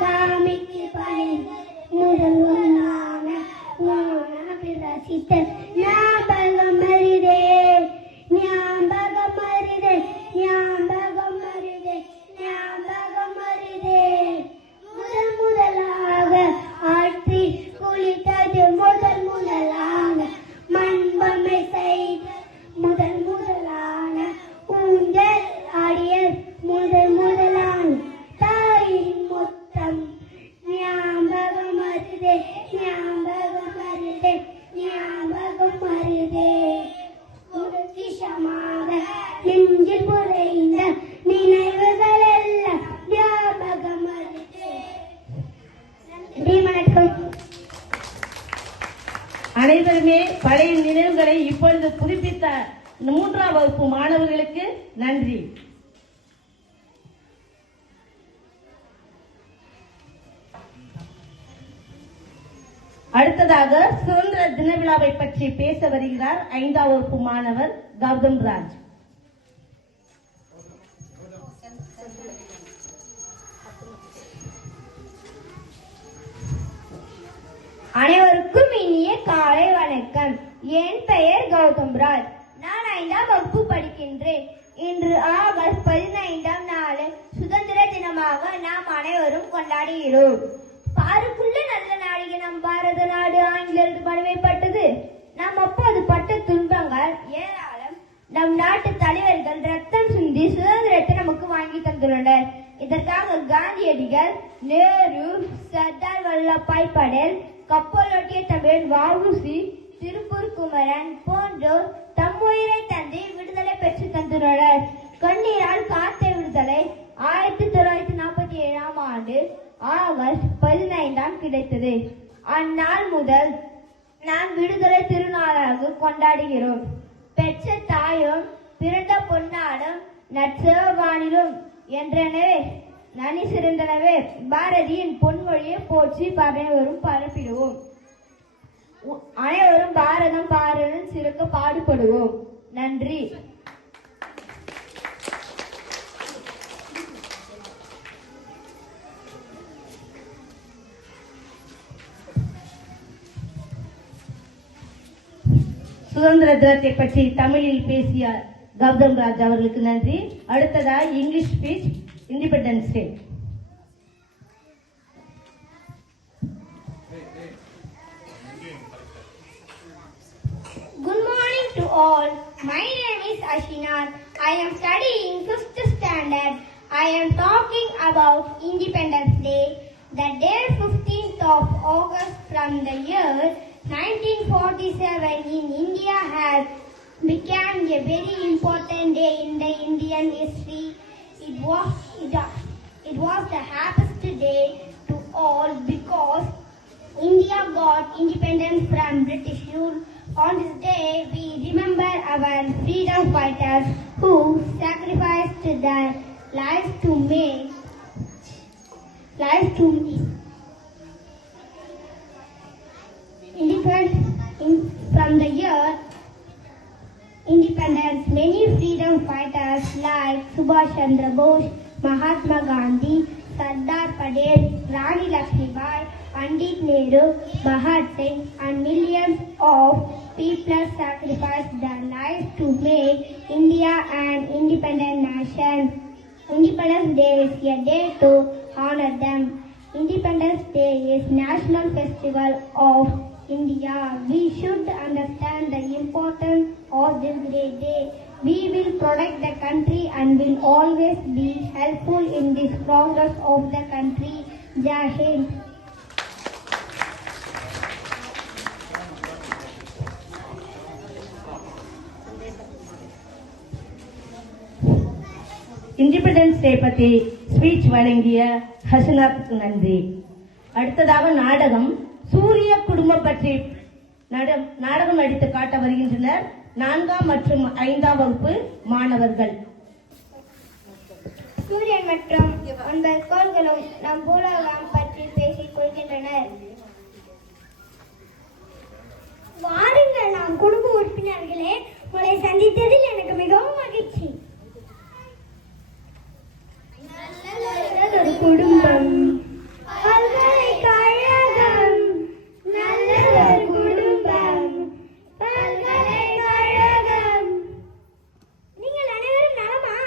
சாமிக்கு பணிந்து, முதலான ரசித்த ஞாபகம் வருதே. ஞாபகம் வருதே, ஞாபகம் வருதே, ஞாபகம் வருதே. முதலாக ஆற்றி குளித்தது, முதலான மண்பொம்மை செய்த, முதலான ஊஞ்சல் ஆடிய, முதலான தாயின் முத்தம் ஞாபகம் வருதே. ஞாபகம் வருதே, ஞாபகம் வருதே. பொக்கிஷமாக நெஞ்சில் புதைந்த நினைவுகள் எல்லாம் ஞாபகம் வருதே. வணக்கம். அனைவருமே பழைய நினைவுகளை இப்பொழுது புதுப்பித்த 3ஆம் வகுப்பு மாணவர்களுக்கு நன்றி. அடுத்ததாக சுதந்திர தின விழாவை பற்றி பேச வருகிறார் 5ஆம் வகுப்பு மாணவர் கௌதம் ராஜ். அனைவருக்கும் இனிய காலை வணக்கம். என் பெயர் கௌதம் ராஜ். நான் 5ஆம் வகுப்பு படிக்கின்றேன். இன்று ஆகஸ்ட் 15ஆம் நாள் சுதந்திர தினமாக நாம் அனைவரும் கொண்டாடுகிறோம். பாருக்குள்ள நல்ல நாடிகை நம் பாரத நாடு ஆங்கிலேயருக்கு பணிமைப்பட்டது. நாம் அப்போது பட்ட துன்பங்கள் ஏராளம். நம் நாட்டு தலைவர்கள் ரத்தம் சிந்தி சுதந்திரத்தை காந்தியடிகள், நேரு, சர்தார் வல்லபாய் படேல், கப்பலோட்டிய தமிழ் வ.உ.சி., திருப்பூர் குமரன் போன்றோர் தம் உயிரை தந்து விடுதலை பெற்று தந்துள்ளனர். கண்ணீரால் காத்த விடுதலை 1947ஆம் ஆண்டு ஆகஸ்ட் 15 கிடைத்தது. அந்நாள் முதல் நாம் விடுதலை திருநாளாக கொண்டாடுகிறோம். பெற்ற தாயும் பிறந்த பொன்னாடும் நற்சேவவானிலும் என்றனவே நனி சிறந்தனவே பாரதியின் பொன்மொழியை போற்றி அனைவரும் பரப்பிடுவோம். அனைவரும் பாரதம் பாரதம் சிறக்க பாடுபடுவோம். நன்றி. சுதந்திர தினத்தை பற்றி தமிழில் பேசிய கௌதம் ராஜ் அவர்களுக்கு நன்றி. அடுத்ததாக English speech, independence day. Good morning to all. My name is Ashinar. I am studying 5th standard. I am talking about Independence Day. The day 15th of August from the year 1947 in India has become a very important day in the Indian history. It was the happiest day to all because India got independence from British rule. On this day, we remember our freedom fighters who sacrificed their lives to make from the year independence. Many freedom fighters like Subhash Chandra Bose, Mahatma Gandhi, Sardar Patel, Rani Lakshmibai, Pandit Nehru, Bhagat Singh, and millions of people sacrificed their lives to make India an independent nation. Independence Day is a day to honor them. Independence Day is National Festival of India. We should understand the importance of this great day. We will protect the country and will always be helpful in this progress of the country. Jai Hind. Independence day பற்றி ஸ்பீச் வழங்கிய ஹசனாத்துக்கு நன்றி. அடுத்ததாக நாடகம் சூரிய குடும்பம் பற்றி நாடகம் நடித்து காட்ட வருகின்றனர் 4ஆம் மற்றும் 5ஆம் வகுப்பு மாணவர்கள். சூரியன் மற்றும் 9 கோள்களும் நம் பூலோகம் பற்றி பேசிக் கொள்கின்றனர். வாருங்கள் நாம் குடும்ப உறுப்பினர்களே, உங்களை சந்தித்ததில் எனக்கு மிகவும் மகிழ்ச்சி. நல்லதொரு குடும்பம், பல்கலைக்கழகம், நல்லதொரு குடும்பம், பல்கலைக்கழகம். நீங்கள் அனைவரும் நலமா?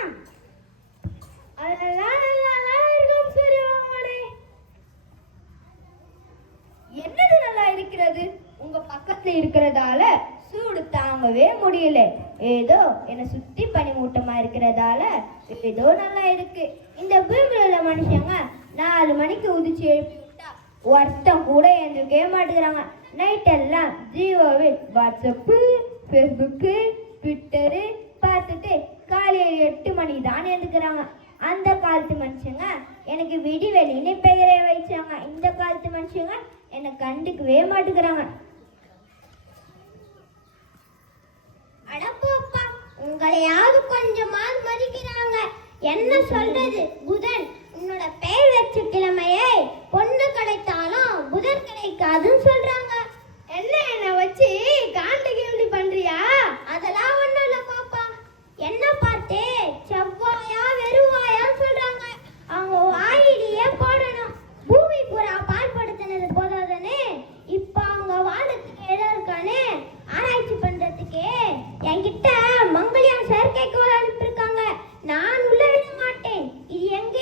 அதெல்லாம் நல்லா இருக்கும் சூரியமானே. என்னது நல்லா இருக்கிறது? உங்க பக்கத்துல இருக்கிறதால சூடு தாங்கவே முடியல. ஏதோ என்னை சுத்தி பனிமூட்டமா இருக்கிறதால ஏதோ நல்லா இருக்கு. இந்த பூமியில உள்ள மனுஷங்க 4 மணிக்கு உதிச்சு எழுப்பி விட்டா ஒருத்தம் கூட எழுந்திருக்கவே மாட்டேங்கிறாங்க. நைட் எல்லாம் ஜியோவில் வாட்ஸ்அப்பு, ஃபேஸ்புக்கு, ட்விட்டரு பார்த்துட்டு காலையில் 8 மணி தான் எழுந்துக்கிறாங்க. அந்த காலத்து மனுஷங்க எனக்கு விடிவெளின்னு பெயரை வச்சாங்க. இந்த காலத்து மனுஷங்க என்னை கண்டுக்கவே மாட்டேங்கிறாங்க. அடப்போப்பா, உங்களையாவது கொஞ்சமாவது மதிக்கிறாங்க. என்ன சொல்றது? புதன், உன்னோட பெயர் வச்ச கிழமையை பொண்ணு கிடைத்தாலும் புதன் கிடைக்காதுன்னு சொல்றாங்க. என்ன வச்சு காண்டு கேள்வி பண்றியா? அதெல்லாம் ஒண்ணும் இல்ல பாப்பா. என்ன பார்த்தே செவ்வாயா வெறுவாயான்னு சொல்றாங்க. அவங்க வாயிலேயே போடணும். பூமி பூரா பால்படுத்தினது போதாதானே, இப்ப அவங்க வாழத்துக்கு இடம் இருக்கானே ஆராய்ச்சி பண்றதுக்கு என்கிட்ட மங்கள்யான் செயற்கைக்கோள் அனுப்பியிருக்காங்க. நான் உள்ள விட மாட்டேன். இது எங்க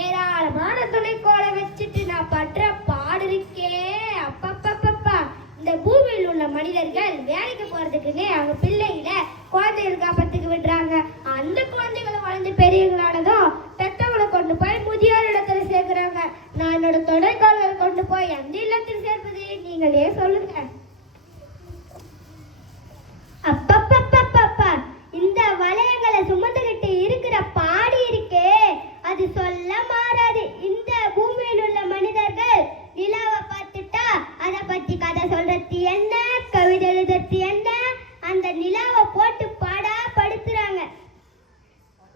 ஏராளமான துணைக்கோளை வச்சுட்டு நான் பற்ற பாடு இருக்கேன். அப்பப்பப்பப்பா, இந்த பூமியில் உள்ள மனிதர்கள் வேலைக்கு போறதுக்குன்னு அவங்க பிள்ளைகளை குழந்தைகள் காப்பத்துக்கு விடுறாங்க. அந்த குழந்தைகளை வளர்ந்து பெரியவங்களானதும் பெற்றவங்களை கொண்டு போய் முதியோர் இடத்துல சேர்க்கிறாங்க. நான் என்னோட துணைக்கோளை கொண்டு போய் எந்த இல்லத்தில் சேர்ப்பது நீங்களே சொல்லுங்க. அப்பப்பப்பப்பா, இந்த வளையங்களை சுமந்துகிட்டு இருக்கிற பாடி இருக்கே, அது சொல்ல மாறாது. இந்த பூமியில் உள்ள மனிதர்கள் நிலாவை பார்த்துட்டா அதை பத்தி கதை சொல்றது என்ன, கவிதை எழுதுறது என்ன, அந்த நிலாவை போட்டு பாடா படுத்துறாங்க.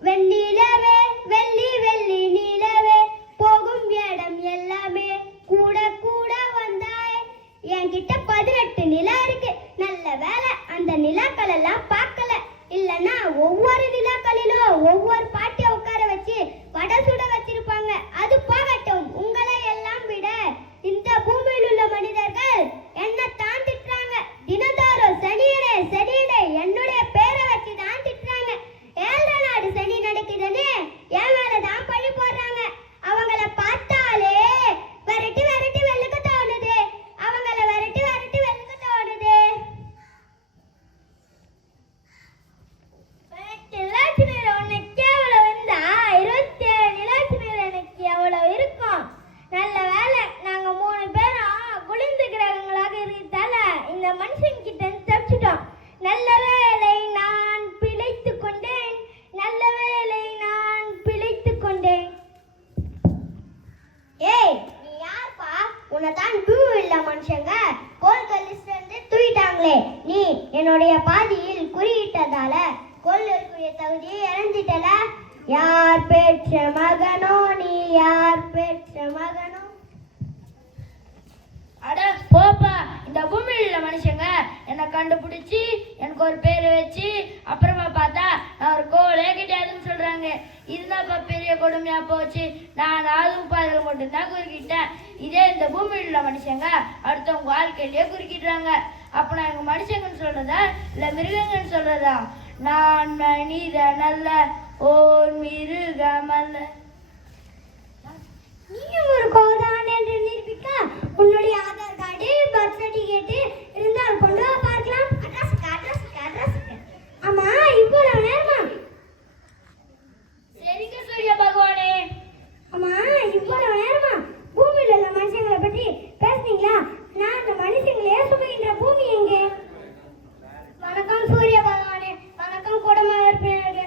வெண்ணிலவே வெள்ளி வெள்ளி நிலவே போகும் இடம் எல்லாமே கூட கூட வந்தாய். என்கிட்ட 18 நிலா இருக்கு. நல்ல வேலை அந்த நிலாக்கள் எல்லாம் பார்க்கல. இல்லைன்னா ஒவ்வொரு நிலாக்களிலும் ஒவ்வொரு பாட்டியை உட்கார வச்சு வடை சுட வச்சிருப்பாங்க. அது போகட்டும், உங்களை எல்லாம் விட இந்த பூமியில் உள்ள மனிதர்கள் என்ன தான் திட்டுறாங்க. தினந்தோறும் சனியனே சனியனே என்னுடைய பேரை வச்சு தான் திட்டுறாங்க. 7 நாடு சனி நடக்குதுன்னு என் மேல தான் பழி போடுறாங்க. அவங்கள பார்த்தாலே விரட்டி விரட்டி வெள்ளுக்கு தோணுது. அவங்கள விரட்டி விரட்டி வெள்ளுக்கு தோணுது. நிலாட்சிமையில உனக்கு எவ்வளவு இருந்தா 27 நிலாட்சிமையில எனக்கு எவ்வளவு இருக்கும். நல்ல வேலை நாங்க 3 பேரும் குளிர்ந்த கிரகங்களாக இருக்கிறதால இந்த மனுஷன் கிட்ட தப்பிச்சிட்டோம். நல்ல வேலை நான் பிழைத்துக் கொண்டேன். நல்ல வேலை நான் பிழைத்துக் கொண்டேன். ஏய், நீ யார்ப்பா? உன்னை தான் இல்ல மனுஷங்க கோல்கள் லிஸ்ட் வந்து தூக்கிட்டாங்களே. நீ என்னுடைய பாதியில் குறியிட்டதால கோல்களுக்குரிய தகுதியை இழந்துட்டல. யார் பெற்ற மகனோ நீ, யார் பெற்ற மகனோ? அட போப்பா, இந்த பூமியில் உள்ள மனுஷங்க என்னை கண்டுபிடிச்சி எனக்கு ஒரு பேர் வச்சு அப்புறமா பார்த்தா நான் ஒரு கோலே கிடையாதுன்னு சொல்றாங்க. இதுதான்ப்பா பெரிய கொடுமையா போச்சு. நான் அதுவும் பாதில் மட்டும்தான் குறுக்கிட்டேன். இதே இந்த பூமியில் உள்ள மனுஷங்க அடுத்தவங்க வாழ்க்கையிலேயே குறுக்கிடுறாங்க. அப்ப நான் எங்க மனுஷங்கன்னு சொல்றதா இல்ல மிருகங்கன்னு சொல்றதா? நான் மனிதன் அல்ல, ஓர் மிருகம் அல்ல. நீயும் ஒரு கோதான் என்று நிரூபிக்க உன்னுடைய ஆதார் கார்டு, பர்த் சர்டிபிகேட் இருந்தால் கொண்டு வா பார்க்கலாம். அட்ரஸ். ஆமா, இவ்வளவு நேரமா? சரிங்க சூரிய பகவானே. ஆமா, இவ்வளவு நேரமா பூமியில உள்ள மனுஷங்களை பற்றி பேசுனீங்களா? நான் அந்த மனுஷங்களே சுமைகின்ற பூமி எங்கே? வணக்கம் சூரிய பகவானே. வணக்கம் குடும்ப உறுப்பினர்களே.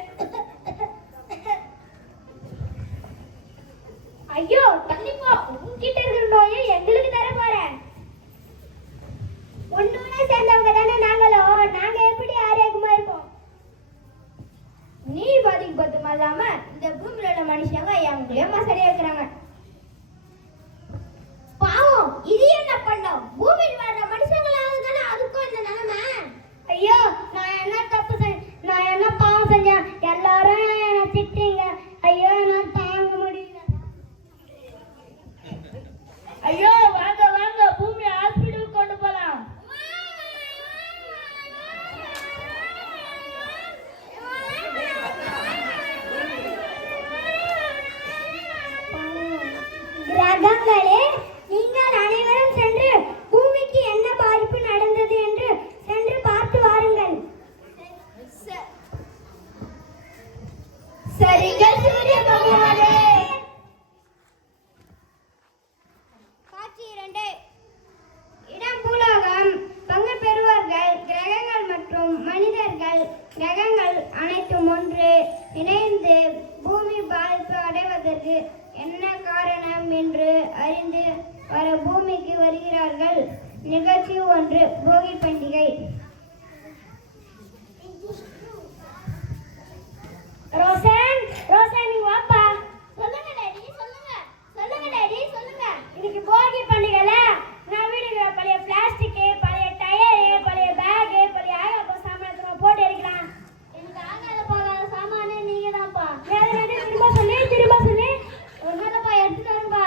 ஐயோ தள்ளிப்போ, உன்கிட்ட இருக்கிற நோயை எங்களுக்கு தர போறேன். ஒன்னோட சேர்ந்தவங்க தானே நாங்களும். நாங்க எப்படி ஆரோக்கியமா இருக்கோம்? நீ பாதிக்கு பத்துமா இல்லாம இந்த பூமியில உள்ள மனுஷங்க எங்களையும் சரியா இருக்கிறாங்க. பாவம், இது என்ன பண்ணோம்? பூமியில் வர்ற மனுஷங்களாவது தானே அதுக்கும் இந்த நிலைமை. ஐயோ, நான் என்ன தப்பு செஞ்சேன்? நான் என்ன பாவம் செஞ்சேன்? எல்லாரும் என்ன திட்டீங்க. ஐயோ, நான் தாங்க முடியல. ஐயோ, வாங்க வாங்க, பூமி ஹாஸ்பிட்டலுக்கு கொண்டு போலாம். கிரகங்களே, நீங்கள் அனைவரும் சென்று பூமிக்கு என்ன பாதிப்பு நடந்தது என்று சென்று பார்த்து வாருங்கள். சரிங்க சூரிய பகவானே. காட்சி 2. இடம் பூலோகம். பங்கு பெறுவார்கள் கிரகங்கள் மற்றும் மனிதர்கள். கிரகங்கள் அனைத்தும் ஒன்று இணைந்து பூமி பாதிப்பு அடைவதற்கு என்ன காரணம் என்று அறிந்து வர பூமிக்கு வருகிறார்கள். நிகழ்ச்சி 1, போகி பண்டிகை. ரோசன், ரோசன் வாப்பா. சொல்லுங்க டாடி, சொல்லுங்க. இன்னைக்கு போகி பண்டிகைல நான் வீடுல பழைய பிளாஸ்டிக், பழைய டயர், பழைய பேக், பழைய ஆகாத சாமானத்தை போட்டு எரிக்கலாம். எனக்கு ஆகாத போகாத சாமானே நீங்க தான்ப்பா. திரும்ப சொல்லு. ஒன்னதப்பா எடுத்துட்டு வரும்பா.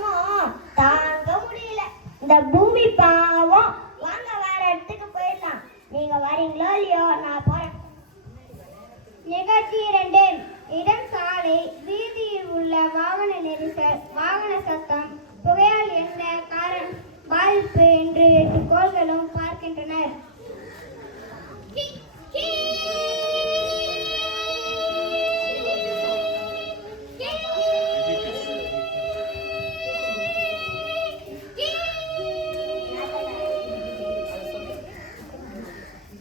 சத்தமும் தாங்க முடியல. இந்த பூமி பாவம். வாங்க வேற இடத்துக்கு போயிடலாம். நீங்க வரீங்களோ இல்லையோ, நான் போறேன். நிகழ்ச்சி 2. இடம் சாலை. வீதியில் உள்ள வாகன நெரிசல், வாகன சத்தம், புகையால் என்ன காரணம் பாதிப்பு என்று 8 கோள்களும் பார்க்கின்றனர்.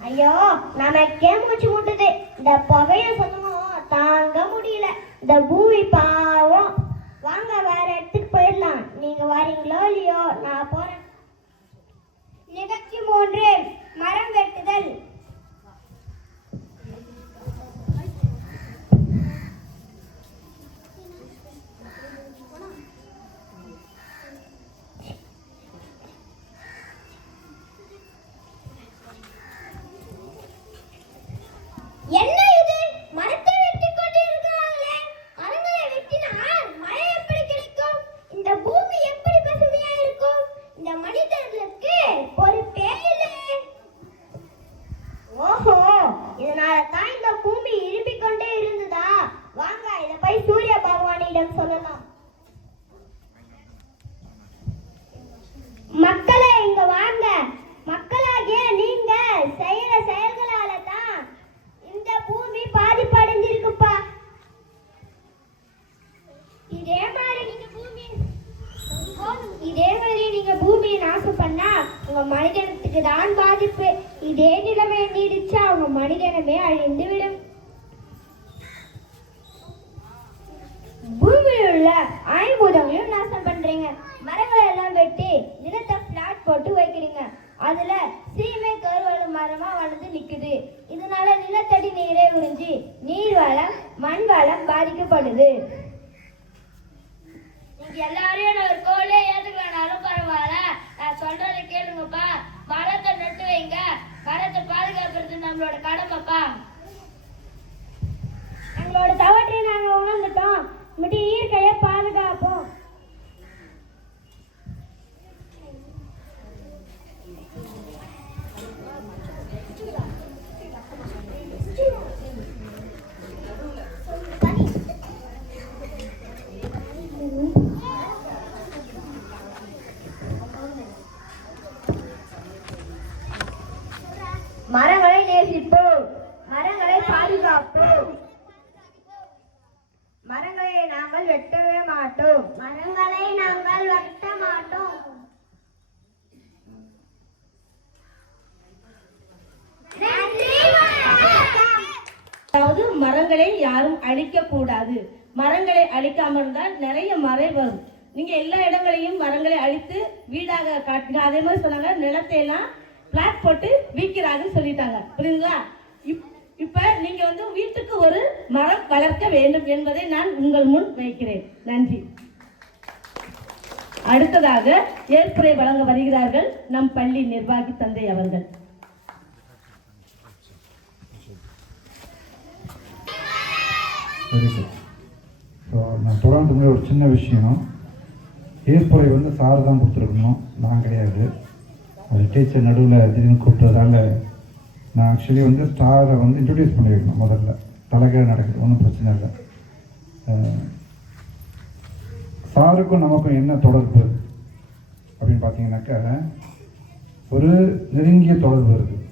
ஐயோ, நமக்கே மூச்சு முட்டுது. இந்த புகைய சத்தமும் தாங்க முடியல. இந்த பூமி பாவம். வாங்க வேற இடத்துக்கு போயிடலாம். நீங்க வரீங்களோ இல்லையோ, நான் போறேன். நிகழ்ச்சி 3. மரம் வெட்டுதல். என்ன இது? மரத்தை வெட்டிக் கொண்டு இருக்கிறாங்களே. மரங்களை வெட்டினால் மழை எப்படி கிடைக்கும்? இந்த பூமி எப்படி பசுமையா இருக்கும்? இந்த மனிதர்களுக்கு பொறுப்பே இல்லையே. ஓஹோ, இதனால தான் இந்த பூமி இரும்பிக் கொண்டே இருந்ததா? வாங்க இதை போய் சூரிய பகவானிடம் சொல்லலாம். மக்களே இங்க வாங்க. மக்களாகிய நீங்க செய்யற செயல்களால தான் இந்த பூமி பாதிப்படைஞ்சிருக்குப்பா. இதே மாதிரி நீங்க பூமியை நாசம் பண்ணா உங்க மனிதனத்துக்கு தான் பாதிப்பு. இதே நிலைமை நீடிச்சா உங்க மனிதனமே அழிந்து விடும். பூமியில் உள்ள ஐம்பூதங்களையும் நாசம் பண்றீங்க. மரங்களை எல்லாம் வெட்டி நிலத்தை பிளாட் போட்டு வைக்கிறீங்க. அதுல சீமை கருவள மரமா வளர்ந்து நிக்குது. இதனால நிலத்தடி நீரை உறிஞ்சி நீர் வளம், மண் வளம் பாதிக்கப்படுது. நீங்க எல்லாரையும் நான் ஒரு கோவிலே ஏத்துக்கலனாலும் பரவாயில்ல, நான் சொல்றதை கேளுங்கப்பா. மரத்தை நட்டு வைங்க. மரத்தை பாதுகாக்கிறது நம்மளோட கடமைப்பா. எங்களோட தவற்றை நாங்க உணர்ந்துட்டோம். முடி இயற்கையை பாதுகாப்போம். மரங்களை நேசிப்போம். மரங்களை பாதுகாப்போம். மரங்களை நாங்கள் வெட்டவே மாட்டோம். மரங்களை நாங்கள் வெட்ட மாட்டோம். அதாவது மரங்களை யாரும் அழிக்க கூடாது. மரங்களை அழிக்காம இருந்தால் நிறைய மழை வரும். நீங்க எல்லா இடங்களையும் மரங்களை அழித்து வீடாக காட்டுங்க. அதே மாதிரி சொன்னாங்க, நிலத்தை எல்லாம் பிளாட் போட்டு விற்கிறாங்கன்னு சொல்லிட்டாங்க. புரியுதுங்களா? இப்ப நீங்க வந்து வீட்டுக்கு ஒரு மரம் வளர்க்க வேண்டும் என்பதை நான் உங்கள் முன் வைக்கிறேன். நன்றி. அடுத்ததாக ஏற்புரை வழங்க வருகிறார்கள் நம் பள்ளி நிர்வாகி தந்தை அவர்கள். Very good. ஸோ நான் தொடர்ந்து ஒரு சின்ன விஷயம், ஏற்புரை வந்து சார் தான் கொடுத்துருக்கணும், நான் கிடையாது. அது டீச்சர் நடுவில் திடீர்னு கூப்பிட்டதால நான் ஆக்சுவலி வந்து ஸ்டாரை வந்து இன்ட்ரடியூஸ் பண்ணி வைக்கணும். முதல்ல தலைகீழ நடக்குது, ஒன்றும் பிரச்சனை இல்லை. சாருக்கும் நமக்கும் என்ன தொடர்பு அப்படின்னு பார்த்தீங்கன்னாக்கா ஒரு நெருங்கிய தொடர்பு இருக்குது.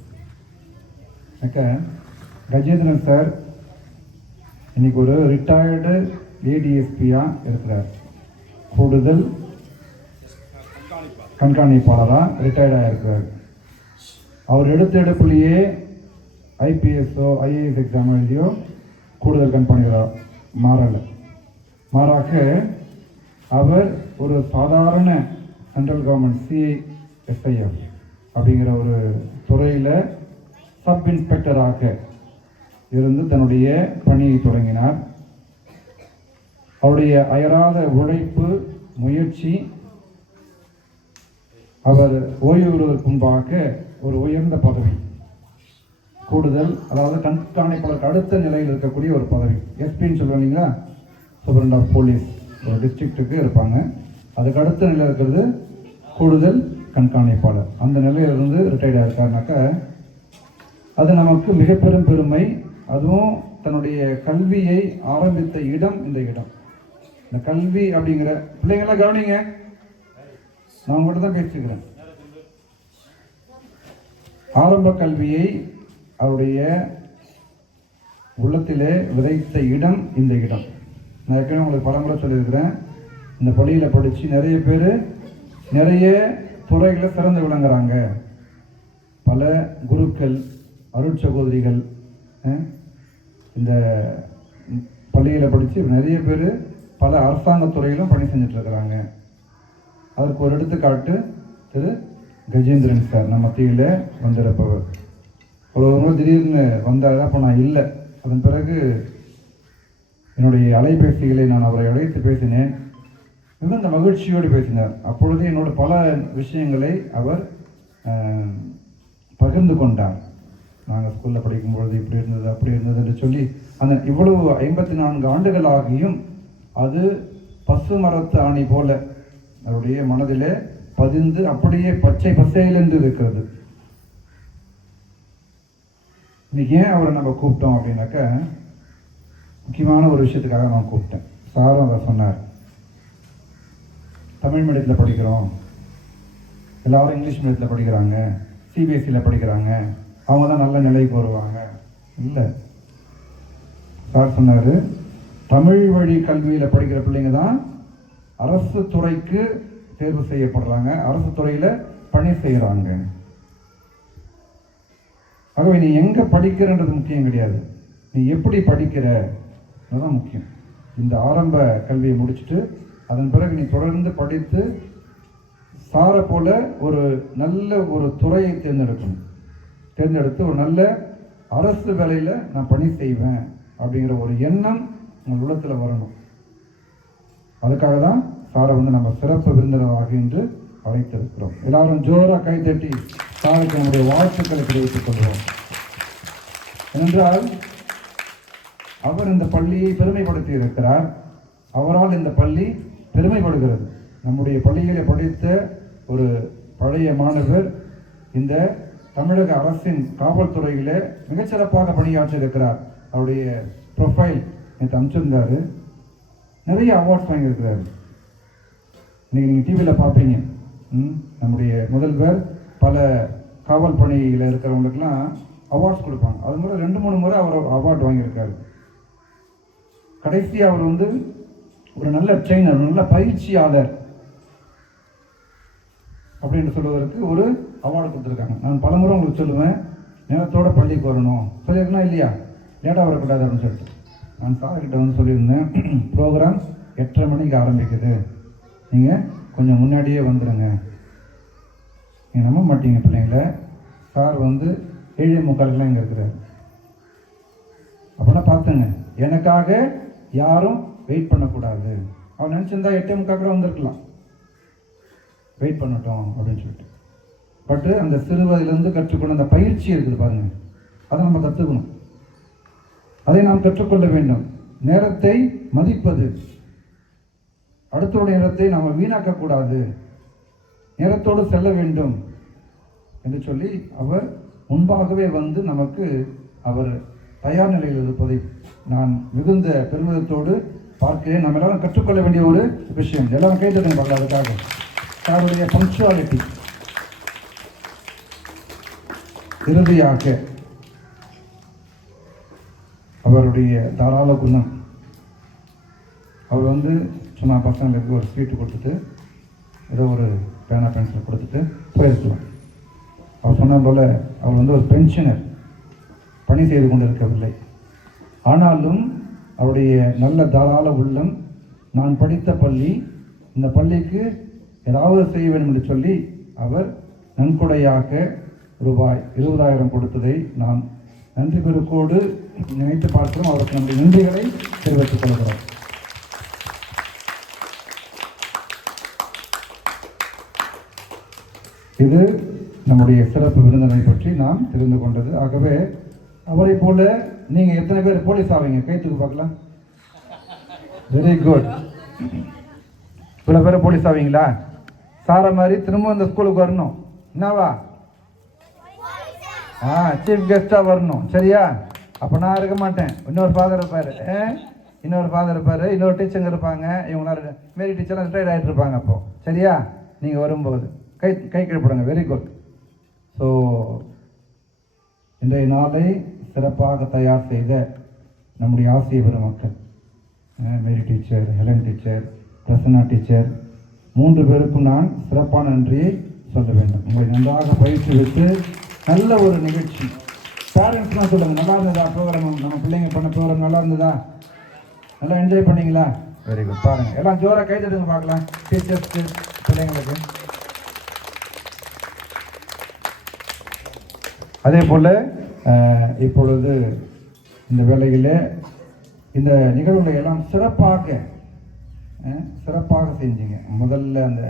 கஜேந்திரன் சார் இன்னைக்கு ஒரு ரிட்டையர்டு ஏடிஎஸ்பியாக இருக்கிறார். கூடுதல் கண்காணிப்பாளராக ரிட்டையர்டாக இருக்கிறார். அவர் எடுப்புலேயே ஐபிஎஸ்ஓ ஐஏஎஸ் எக்ஸாம் எழுதியோ கூடுதல் கண்காணிப்பாளராக மாறலை. மாறாக அவர் ஒரு சாதாரண சென்ட்ரல் கவர்மெண்ட் சிஎஸ்ஐஎஃப் அப்படிங்கிற ஒரு துறையில் சப் இன்ஸ்பெக்டராக இருந்து தன்னுடைய பணியை தொடங்கினார். அவருடைய அயராத உழைப்பு, முயற்சி, அவர் ஓய்வு பெறுவதற்கு முன்பாக ஒரு உயர்ந்த பதவி, கூடுதல், அதாவது கண்காணிப்பாளருக்கு அடுத்த நிலையில் இருக்கக்கூடிய ஒரு பதவி, எஸ்பின்னு சொல்லுவாங்க, சூப்பரண்ட் ஆஃப் போலீஸ் ஒரு டிஸ்ட்ரிக்ட்டுக்கு இருப்பாங்க. அதுக்கு அடுத்த நிலையில் இருக்கிறது கூடுதல் கண்காணிப்பாளர். அந்த நிலையிலிருந்து ரிட்டையர்ட் ஆயிருக்காருனாக்கா அது நமக்கு மிக பெரும் பெருமை. அதுவும் தன்னுடைய கல்வியை ஆரம்பித்த இடம் இந்த இடம். இந்த கல்வி அப்படிங்கிற பிள்ளைங்களாம் கவனிங்க, நான் உங்கள்கிட்ட தான் பேசிக்கிறேன். ஆரம்ப கல்வியை அவருடைய உள்ளத்திலே விதைத்த இடம் இந்த இடம். நான் ஏற்கனவே உங்களுக்கு பலமுறை சொல்லியிருக்கிறேன், இந்த பள்ளியில் படித்து நிறைய பேர் நிறைய துறைகளை சிறந்து விளங்குறாங்க. பல குருக்கள், அருட்சகோதரிகள் இந்த பள்ளியில் படித்து நிறைய பேர் பல அரசாங்க துறையிலும் பணி செஞ்சிட்ருக்கிறாங்க. அதற்கு ஒரு எடுத்துக்காட்டு திரு கஜேந்திரன் சார் நம்ம மத்தியில் வந்திருப்பவர். ஒரு முறை திடீர்னு வந்தார். அப்போ நான் இல்லை. அதன் பிறகு என்னுடைய அலைபேசிகளை நான் அவரை அழைத்து பேசினேன். மிகுந்த மகிழ்ச்சியோடு பேசினார். அப்பொழுது என்னோட பல விஷயங்களை அவர் பகிர்ந்து கொண்டார். நாங்கள் ஸ்கூலில் படிக்கும்பொழுது இப்படி இருந்தது அப்படி இருந்தது என்று சொல்லி அந்த இவ்வளவு 54 ஆண்டுகள் ஆகியும் அது பசு மரத்து ஆணி போல அவருடைய மனதிலே பதிந்து அப்படியே பச்சை பசையில் என்று இருக்கிறது. இன்னைக்கு ஏன் அவரை நம்ம கூப்பிட்டோம் அப்படின்னாக்க முக்கியமான ஒரு விஷயத்துக்காக நான் கூப்பிட்டேன். சாரும் அதை சொன்னார். தமிழ் மீடியத்தில் படிக்கிறோம், எல்லாரும் இங்கிலீஷ் மீடியத்தில் படிக்கிறாங்க, சிபிஎஸ்சியில் படிக்கிறாங்க, அவங்க தான் நல்ல நிலைக்கு வருவாங்க. இல்லை, சார் சொன்னார், தமிழ் வழி கல்வியில் படிக்கிற பிள்ளைங்க தான் அரசு துறைக்கு தேர்வு செய்யப்படுறாங்க, அரசு துறையில் பணி செய்கிறாங்க. ஆகவே நீ எங்கே படிக்கிறன்றது முக்கியம் கிடையாது, நீ எப்படி படிக்கிற தான் முக்கியம். இந்த ஆரம்ப கல்வியை முடிச்சுட்டு அதன் பிறகு நீ தொடர்ந்து படித்து சாரை போல ஒரு நல்ல ஒரு துறையை தேர்ந்தெடுத்து ஒரு நல்ல அரசு வேலையில் நான் பணி செய்வேன் அப்படிங்கிற ஒரு எண்ணம் உங்கள் உள்ளத்தில் வரணும். அதுக்காக தான் சாரை நம்ம சிறப்பு விருந்தினராக இன்று அழைத்திருக்கிறோம். எல்லாரும் ஜோராக கைத்தட்டி சாருக்கு நம்முடைய வாழ்த்துக்களை தெரிவித்துக் கொள்வோம். ஏனென்றால் அவர் இந்த பள்ளியை பெருமைப்படுத்தி இருக்கிறார். அவரால் இந்த பள்ளி பெருமைப்படுகிறது. நம்முடைய பள்ளியிலே படித்த ஒரு பழைய மாணவர் இந்த தமிழக அரசின் காவல்துறையில் மிகச்சிறப்பாக பணியாற்றி இருக்கிறார். அவருடைய ப்ரொஃபைல் நேற்று அனுப்பிச்சிருந்தாரு. நிறைய அவார்ட்ஸ் வாங்கியிருக்கிறாரு. இன்னைக்கு நீங்கள் டிவியில் பார்ப்பீங்க, நம்முடைய முதல்வர் பல காவல் பணியில் இருக்கிறவங்களுக்கெல்லாம் அவார்ட்ஸ் கொடுப்பாங்க. அது முறை 2-3 முறை அவர் அவார்டு வாங்கியிருக்காரு. கடைசி அவர் ஒரு நல்ல ட்ரெயினர், நல்ல பயிற்சியாளர் அப்படின்னு சொல்வதற்கு ஒரு அவார்டு கொடுத்துருக்காங்க. நான் பலமுறை உங்களுக்கு சொல்லுவேன், நேரத்தோட பள்ளிக்கு வரணும் சொல்லியிருக்கணும் இல்லையா, லேட்டாக வரக்கூடாது அப்படின்னு சொல்லிட்டு. நான் சார்கிட்ட சொல்லியிருந்தேன், ப்ரோக்ராம் 8:30 மணிக்கு ஆரம்பிக்குது, நீங்கள் கொஞ்சம் முன்னாடியே வந்துடுங்க. நீங்கள் நம்ப மாட்டீங்க பிள்ளைங்கள, சார் 7:45 இங்கே இருக்கிறார். அப்படின்னா பார்த்துங்க, எனக்காக யாரும் வெயிட் பண்ணக்கூடாது. அவர் நினச்சிருந்தா 8:45 கூட வந்திருக்கலாம், வெயிட் பண்ணட்டும் அப்படின்னு சொல்லிட்டு. பட்டு அந்த சிறுவதிலிருந்து கற்றுக்கொண்ட அந்த பயிற்சி இருக்குது பாருங்க, அதை நம்ம கற்றுக்கணும், அதை நாம் கற்றுக்கொள்ள வேண்டும். நேரத்தை மதிப்பது, அடுத்தோட நேரத்தை நாம் வீணாக்கக்கூடாது, நேரத்தோடு செல்ல வேண்டும் என்று சொல்லி அவர் முன்பாகவே நமக்கு அவர் தயார் நிலையில் இருப்பதை நான் மிகுந்த பெருமிதத்தோடு பார்க்கிறேன். நம்ம எல்லாரும் கற்றுக்கொள்ள வேண்டிய ஒரு விஷயம். எல்லாரும் கைத்தட்டணும் பார்க்கலாம். அதுக்காக அவருடைய பங்க்சுவாலிட்டி. இறுதியாக அவருடைய தாராள குணம். அவர் சும்மா பசங்களுக்கு ஒரு ஸ்வீட்டு கொடுத்துட்டு ஏதோ ஒரு பேனா பென்சில் கொடுத்துட்டு போயிருக்கலாம். அவர் சொன்ன போல் அவர் ஒரு பென்ஷனர், பணி செய்து கொண்டிருக்கவில்லை. ஆனாலும் அவருடைய நல்ல தாராள உள்ளம், நான் படித்த பள்ளி, இந்த பள்ளிக்கு ஏதாவது செய்ய வேண்டும் என்று சொல்லி அவர் நன்கொடையாக ரூபாய் 20,000 கொடுத்ததை நாம் நன்றி பெருக்கோடு நினைத்து பார்க்கிறோம். அவருக்கு நம்முடைய நன்றிகளை தெரிவித்துக் கொள்கிறோம். இது நம்முடைய சிறப்பு விருந்தினரை பற்றி நாம் தெரிந்து கொண்டது. ஆகவே அவரை போல நீங்கள் எத்தனை பேர் போலீஸ் ஆவீங்க? கைத்துக்கு பார்க்கலாம். Very good. இவ்வளோ பேர் போலீஸ் ஆவீங்களா? சாரை மாதிரி திரும்ப இந்த ஸ்கூலுக்கு வரணும். என்னவா? சீஃப் கெஸ்ட்டாக வரணும். சரியா? அப்போ நான் இருக்க மாட்டேன், இன்னொரு ஃபாதர் இருப்பார், இன்னொரு டீச்சருங்க இருப்பாங்க. இவங்களாம் மேரி டீச்சர்லாம் ரிட்டையர்ட் ஆகிட்டு இருப்பாங்க. அப்போது சரியா? நீங்கள் வரும்போது கை கீழ்ப்படுங்க. Very good. ஸோ இன்றைய நாளை சிறப்பாக தயார் செய்த நம்முடைய ஆசிரிய பெருமக்கள், Mary teacher, Helen teacher, Prasanna teacher, 3 பேருக்கும் நான் சிறப்பான நன்றியை சொல்ல வேண்டும். உங்களை நன்றாக பயிற்றுவித்து நல்ல ஒரு நிகழ்ச்சி. பேரண்ட்ஸ்லாம் சொல்லுங்கள், நல்லா இருந்ததா ப்ரோக்ராம்? நம்ம பிள்ளைங்க பண்ண ப்ரோக்ராம் நல்லா இருந்ததா? நல்லா என்ஜாய் பண்ணீங்களா? Very good. பாருங்கள், எல்லாம் ஜோராக கை தட்டுங்க பார்க்கலாம் டீச்சர்ஸ்க்கு, பிள்ளைங்களுக்கு. அதே போல் இப்பொழுது இந்த வேளையில் இந்த நிகழ்வுகளை எல்லாம் சிறப்பாக செஞ்சீங்க. முதல்ல அந்த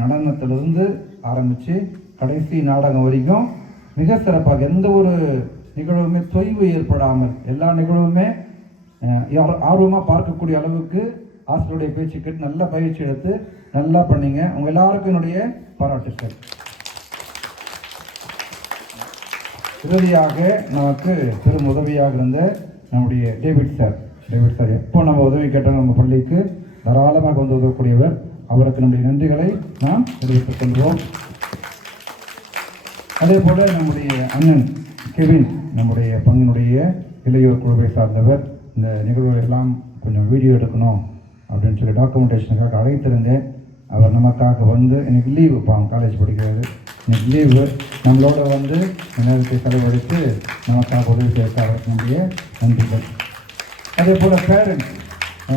நடனத்திலிருந்து ஆரம்பித்து கடைசி நாடகம் வரைக்கும் மிக சிறப்பாக, எந்த ஒரு நிகழ்வுமே தொய்வு ஏற்படாமல் எல்லா நிகழ்வுமே ஆர்வமாக பார்க்கக்கூடிய அளவுக்கு ஆசிரியருடைய பேச்சு கேட்டு நல்ல பயிற்சி எடுத்து நல்லா பண்ணீங்க. உங்கள் எல்லாருக்கும் என்னுடைய பாராட்டுக்கள். இறுதியாக நமக்கு பெரும் உதவியாக இருந்த நம்முடைய டேவிட் சார் எப்போ நம்ம உதவி கேட்டாலும் நம்ம பள்ளிக்கு தாராளமாக வந்து உதவக்கூடியவர். அவருக்கு நம்முடைய நன்றிகளை நாம் தெரிவித்துக் கொள்வோம். அதே போல் நம்முடைய அண்ணன் கெவின், நம்முடைய பங்கினுடைய இளையோர் குழுவை சார்ந்தவர். இந்த நிகழ்வுகள் எல்லாம் கொஞ்சம் வீடியோ எடுக்கணும் அப்படின்னு சொல்லி டாக்குமெண்டேஷனுக்காக அழைத்திருந்தேன். அவர் நமக்காக வந்து, எனக்கு லீவு, பாவம் காலேஜ் படிக்கிறாரு, எனக்கு லீவு, நம்மளோட வந்து நேரத்தை செலவழித்து நமக்காக உதவி செய்ய நம்முடைய நன்றிகள். அதே போல் பேரண்ட்ஸ்,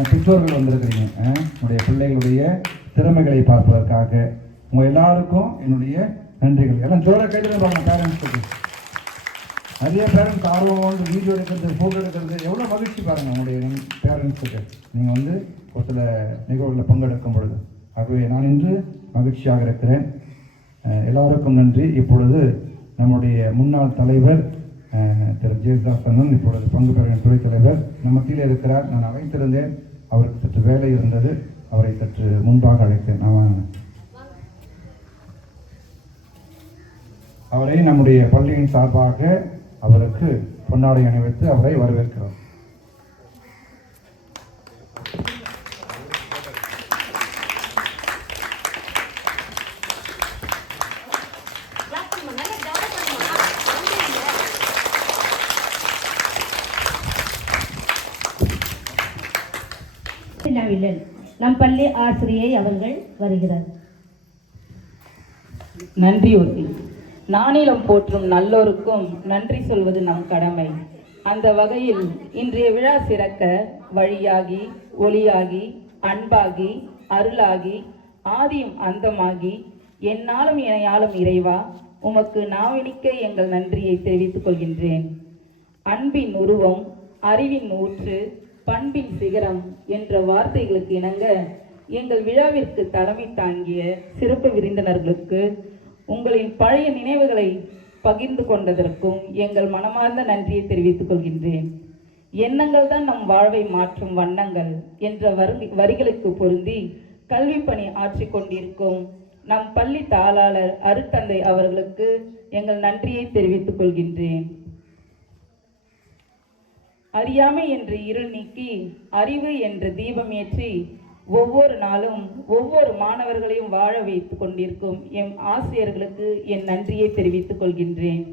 பெற்றோர்கள் வந்திருக்கிறீங்க, என்னுடைய பிள்ளைகளுடைய திறமைகளை பார்ப்பதற்காக உங்கள் எல்லாருக்கும் என்னுடைய நன்றிகள். எல்லாம் ஜோர கையில் பாருங்க. பேரண்ட்ஸுக்கு நிறைய பேரண்ட்ஸ் ஆர்வம் வந்து வீடியோ எடுக்கிறது, ஃபோட்டோ எடுக்கிறது, எவ்வளோ மகிழ்ச்சி பாருங்கள் உங்களுடைய பேரண்ட்ஸுக்கு. நீங்கள் வந்து ஒரு சில நிகழ்வுகளில் பங்கெடுக்கும் பொழுது. ஆகவே நான் இன்று மகிழ்ச்சியாக இருக்கிறேன். எல்லாருக்கும் நன்றி. இப்பொழுது நம்முடைய முன்னாள் தலைவர் திரு ஜெயதாசன் இப்பொழுது பங்கு பெறும் துறைத் தலைவர் நம்ம மத்தியில் இருக்கிறார். நான் அழைத்திருந்தேன், அவருக்கு சற்று வேலை இருந்தது, அவரை சற்று முன்பாக அழைத்தேன். அவரை நம்முடைய பள்ளியின் சார்பாக அவருக்கு பொன்னாடை அணிவித்து அவரை வரவேற்கிறோம். நம் பள்ளி ஆசிரியை அவர்கள் வருகிறார். நன்றி உறுதி. நானிலம் போற்றும் நல்லோருக்கும் நன்றி சொல்வது நம் கடமை. அந்த வகையில் இன்றைய விழா சிறக்க வழியாகி, ஒளியாகி, அன்பாகி, அருளாகி, ஆதியும் அந்தமாகி, என்னாலும் இணையாலும் இறைவா, உமக்கு நாவினிக்க எங்கள் நன்றியை தெரிவித்துக் கொள்கின்றேன். அன்பின் உருவம், அறிவின் ஊற்று, பண்பின் சிகரம் என்ற வார்த்தைகளுக்கு இணங்க எங்கள் விழாவிற்கு தலைமை தாங்கிய சிறப்பு விருந்தினர்களுக்கு உங்களின் பழைய நினைவுகளை பகிர்ந்து கொண்டதற்கும் எங்கள் மனமார்ந்த நன்றியை தெரிவித்துக் கொள்கின்றேன். எண்ணங்கள் தான் நம் வாழ்வை மாற்றும் வண்ணங்கள் என்ற வரிகளுக்கு பொருந்தி கல்வி பணி ஆற்றிக் கொண்டிருக்கும் நம் பள்ளி தாளாளர் அருட்தந்தை அவர்களுக்கு எங்கள் நன்றியை தெரிவித்துக் கொள்கின்றேன். அறியாமை என்ற இருள் நீக்கி அறிவு என்ற தீபம் ஏற்றி ஒவ்வொரு நாளும் ஒவ்வொரு மாணவர்களையும் வாழ வைத்துக் கொண்டிருக்கும் எம் ஆசிரியர்களுக்கு என் நன்றியை தெரிவித்துக் கொள்கின்றேன்.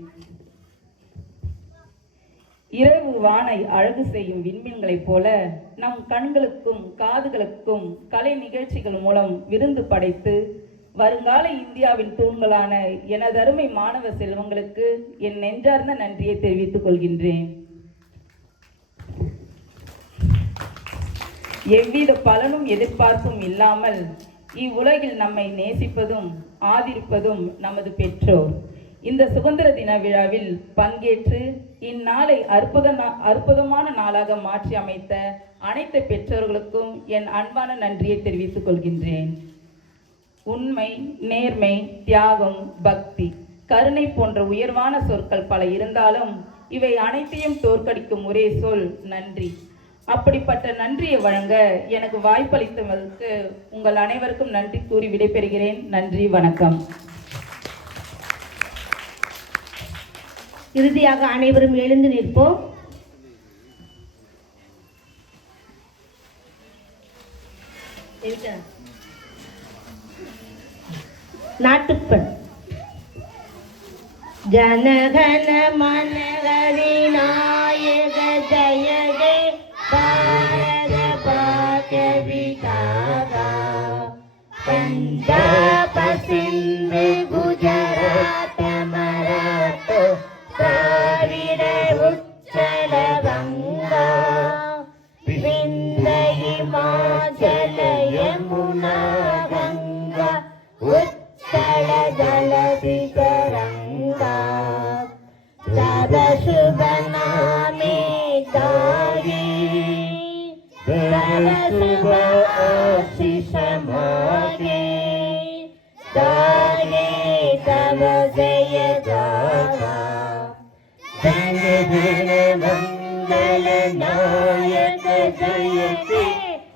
இரவு வானை அழகு செய்யும் விண்மீன்களைப் போல நம் கண்களுக்கும் காதுகளுக்கும் கலை நிகழ்ச்சிகள் மூலம் விருந்து படைத்து வருங்கால இந்தியாவின் தூண்களான எனதருமை மாணவ செல்வங்களுக்கு என் நெஞ்சார்ந்த நன்றியை தெரிவித்துக் கொள்கின்றேன். எவ்வித பலனும் எதிர்பார்ப்பும் இல்லாமல் இவ்வுலகில் நம்மை நேசிப்பதும் ஆதரிப்பதும் நமது பெற்றோர். இந்த சுதந்திர தின விழாவில் பங்கேற்று இந்நாளை அற்புதமான நாளாக மாற்றி அமைத்த அனைத்து பெற்றோர்களுக்கும் என் அன்பான நன்றியை தெரிவித்துக் கொள்கின்றேன். உண்மை, நேர்மை, தியாகம், பக்தி, கருணை போன்ற உயர்வான சொற்கள் பல இருந்தாலும் இவை அனைத்தையும் தோற்கடிக்கும் ஒரே சொல் நன்றி. அப்படிப்பட்ட நன்றியை வழங்க எனக்கு வாய்ப்பளித்ததற்கு உங்கள் அனைவருக்கும் நன்றி கூறி விடைபெறுகிறேன். நன்றி, வணக்கம். இறுதியாக அனைவரும் எழுந்து நிற்போம். நாட்டுப்பண். ஜனகன மனகரி நாயக ஜய ஹே பாரத பாக்ய விதாதா பஞ்சாப சிந்து குஜராத் மராಠ திராவிட உச்சல கங்கா விந்தை ஹிமாச்சல யமுனா கங்கா உச்சல ஜலதி तरंगा तब शुभ नामे तारी तब शुभ आशीष मागे तारे तब जय गाथा जन गण मंगल नायक जय हे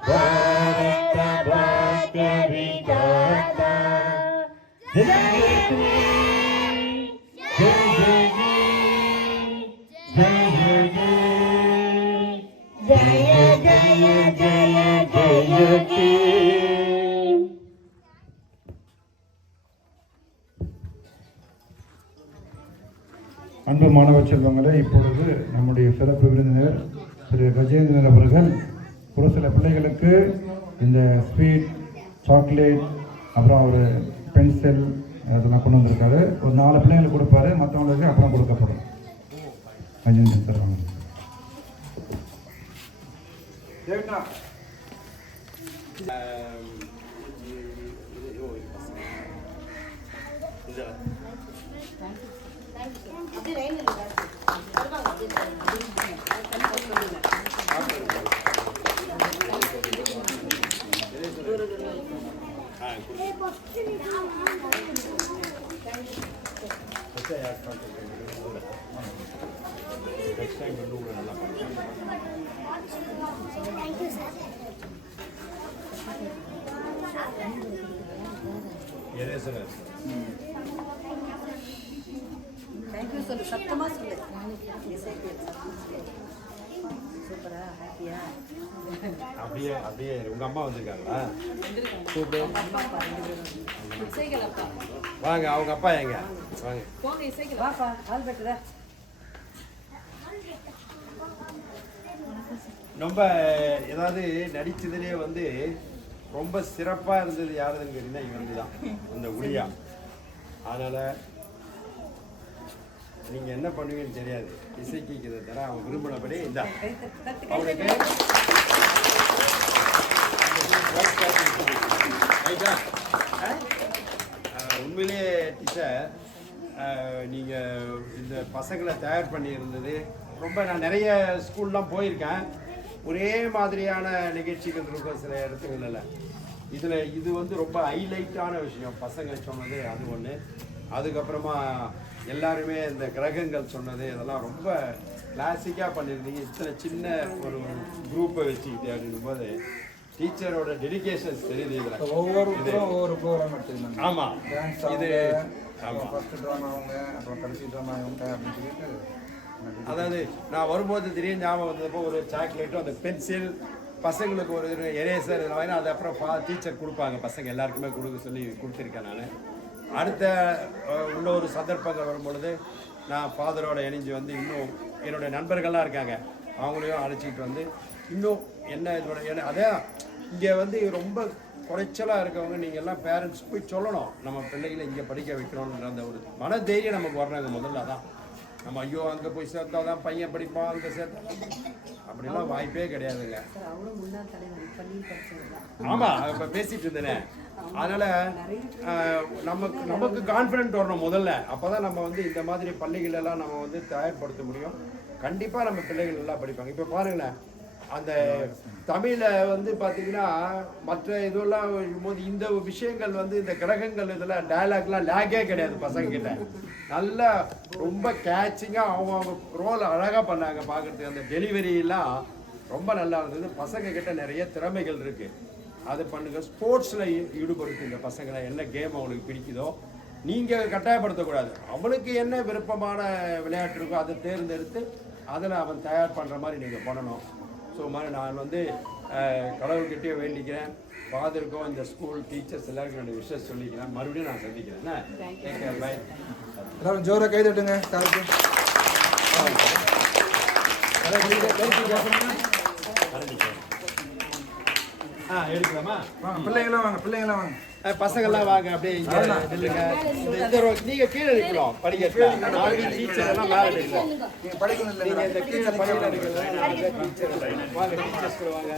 भारत भाग्य विधाता जय அன்பு மாணவ செல்வங்களே, இப்பொழுது நம்முடைய சிறப்பு விருந்தினர் திரு கஜேந்திரன் அவர்கள் ஒரு சில பிள்ளைகளுக்கு இந்த ஸ்வீட், சாக்லேட், அப்புறம் ஒரு பென்சில் அதெல்லாம் கொண்டு வந்திருக்காரு. ஒரு 4 பிள்ளைங்களுக்கு கொடுப்பாரு, மற்றவங்களுக்கு அப்புறம் கொடுக்கப்படும். கஜேந்திரன் சார் வாங்க. தேங்க்யூ சொல்லு, சத்தமா சொல்லு. சூப்பரா, ஹாப்பியா? அப்படியே அப்படியே உங்க அம்மா வந்திருக்காங்களா? கூப்பிடு. வாங்க, அவங்க அப்பா எங்க? வாங்க. வாப்பா, ஆல் பெட்டரா. ரொம்ப ஏதாவது நடிச்சதுலேயே வந்து ரொம்ப சிறப்பாக இருந்தது யாருதுன்னு கேட்டீங்கன்னா இவங்க தான், இந்த உளியா. அதனால் நீங்கள் என்ன பண்ணுவீங்கன்னு தெரியாது. இசைக்கு இதை தர அவங்க விரும்பினபடி இந்த அவனுக்கு உண்மையிலேயே டீச்சர் நீங்கள் இந்த பசங்களை தயார் பண்ணியிருந்தது ரொம்ப. நான் நிறைய ஸ்கூல்லாம் போயிருக்கேன், ஒரே மாதிரியான நிகழ்ச்சிகள் இருக்கும் சில இடத்துங்களில். இதில் இது வந்து ரொம்ப ஹைலைட்டான விஷயம். பசங்க சொன்னது அது ஒன்று, அதுக்கப்புறமா எல்லாருமே இந்த கிரகங்கள் சொன்னது, இதெல்லாம் ரொம்ப கிளாசிக்காக பண்ணியிருந்தீங்க. இத்தனை சின்ன ஒரு குரூப்பை வச்சுக்கிட்டு அப்படிங்கும்போது டீச்சரோட டெடிகேஷன்ஸ் தெரியுது இதில். ஒவ்வொருத்தரும் ஒவ்வொரு ப்ரோக்ராம் எடுத்துக்கலாம். ஆமாம், இது ஆமாம். ஃபர்ஸ்ட் ட்ராமா அவங்க, அப்புறம் கடைசி ட்ராமா அவங்க அப்படின்னு சொல்லிட்டு. அதாவது நான் வரும்போது திடீர்னு ஞாபகம் வந்தப்போ ஒரு சாக்லேட்டும் அந்த பென்சில், பசங்களுக்கு ஒரு எரேசர், இதெல்லாம் அது அப்புறம் டீச்சர் கொடுப்பாங்க. பசங்க எல்லாருக்குமே கொடுக்க சொல்லி கொடுத்துருக்கேன் நான். அடுத்த இன்னொரு சந்தர்ப்பங்கள் வரும்பொழுது நான் ஃபாதரோட இணைஞ்சு வந்து இன்னும் என்னுடைய நண்பர்கள்லாம் இருக்காங்க, அவங்களையும் அழைச்சிக்கிட்டு வந்து இன்னும் என்ன இதோட அதே இங்கே வந்து ரொம்ப குறைச்சலாக இருக்கவங்க நீங்கள் எல்லாம் பேரண்ட்ஸ் போய் சொல்லணும், நம்ம பிள்ளைகளை இங்கே படிக்க வைக்கணுன்ற அந்த ஒரு மன தைரியம் நமக்கு வர்றாங்க. முதல்ல தான் நம்ம ஐயோ அங்கே போய் சேர்த்தா தான் பையன் படிப்பான், அங்கே சேர்த்தா அப்படிலாம் வாய்ப்பே கிடையாதுங்க. ஆமாம், இப்போ பேசிகிட்டு இருந்தேனே. அதனால் நமக்கு கான்ஃபிடென்ட் வரணும் முதல்ல. அப்போ தான் நம்ம வந்து இந்த மாதிரி பள்ளிகளெல்லாம் நம்ம வந்து தயார்படுத்த முடியும். கண்டிப்பாக நம்ம பிள்ளைகள் நல்லா படிப்பாங்க. இப்போ பாருங்களேன், அந்த தமிழில் வந்து பார்த்தீங்கன்னா மற்ற இதெல்லாம் போது இந்த விஷயங்கள் வந்து இந்த கிரகங்கள் இதெல்லாம் டயலாக்லாம் லேக்கே கிடையாது பசங்கக்கிட்ட. நல்லா ரொம்ப கேட்சிங்காக அவங்க ரோல் அழகாக பண்ணாங்க பார்க்குறதுக்கு. அந்த டெலிவரியெல்லாம் ரொம்ப நல்லா இருந்தது. பசங்க கிட்ட நிறைய திறமைகள் இருக்குது, அது பண்ணுங்கள். ஸ்போர்ட்ஸில் ஈடுபடுத்து இந்த பசங்களை, என்ன கேம் அவனுக்கு பிடிக்குதோ நீங்கள் கட்டாயப்படுத்தக்கூடாது. அவனுக்கு என்ன விருப்பமான விளையாட்டு இருக்கோ அதை தேர்ந்தெடுத்து அதில் அவன் தயார் பண்ணுற மாதிரி நீங்கள் பண்ணணும். ஸோ மாதிரி நான் வந்து கடவுள்கிட்டயே வேண்டிக்கிறேன், ஃபாதருக்கும் இந்த ஸ்கூல் டீச்சர்ஸ் எல்லாருக்கும் என்னோட விஷயம் சொல்லிக்கிறேன். மறுபடியும் நான் சந்திக்கிறேன். பை. எல்லாரும் ஜோரை கை தட்டுங்க. எடுக்கலாமா? பிள்ளைங்களாம் வாங்க. பசங்கள்லாம் வாங்க, அப்படியே இங்கே நில்லுங்க. நீங்க கீழே நிற்கணும் படிக்கிறதுல. நாளைக்கு டீச்சர் எல்லாம் மேலே நிற்கணும். நீங்க இந்த கீழே படிக்கிற டீச்சர் வாங்க, டீச்சர்ஸ் வாங்க.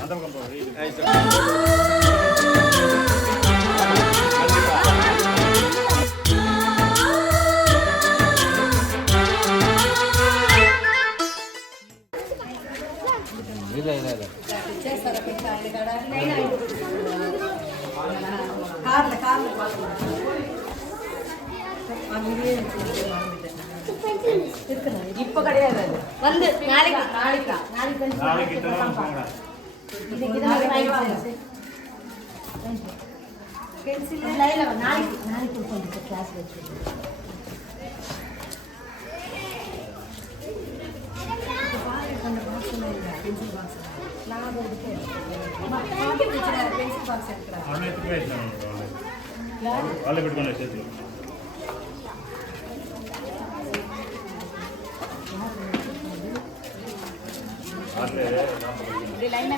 இப்ப கிடையாது, வந்து நாளைக்கு நாளைக்கு நாளைக்கு கிளாஸ் வச்சு லைனா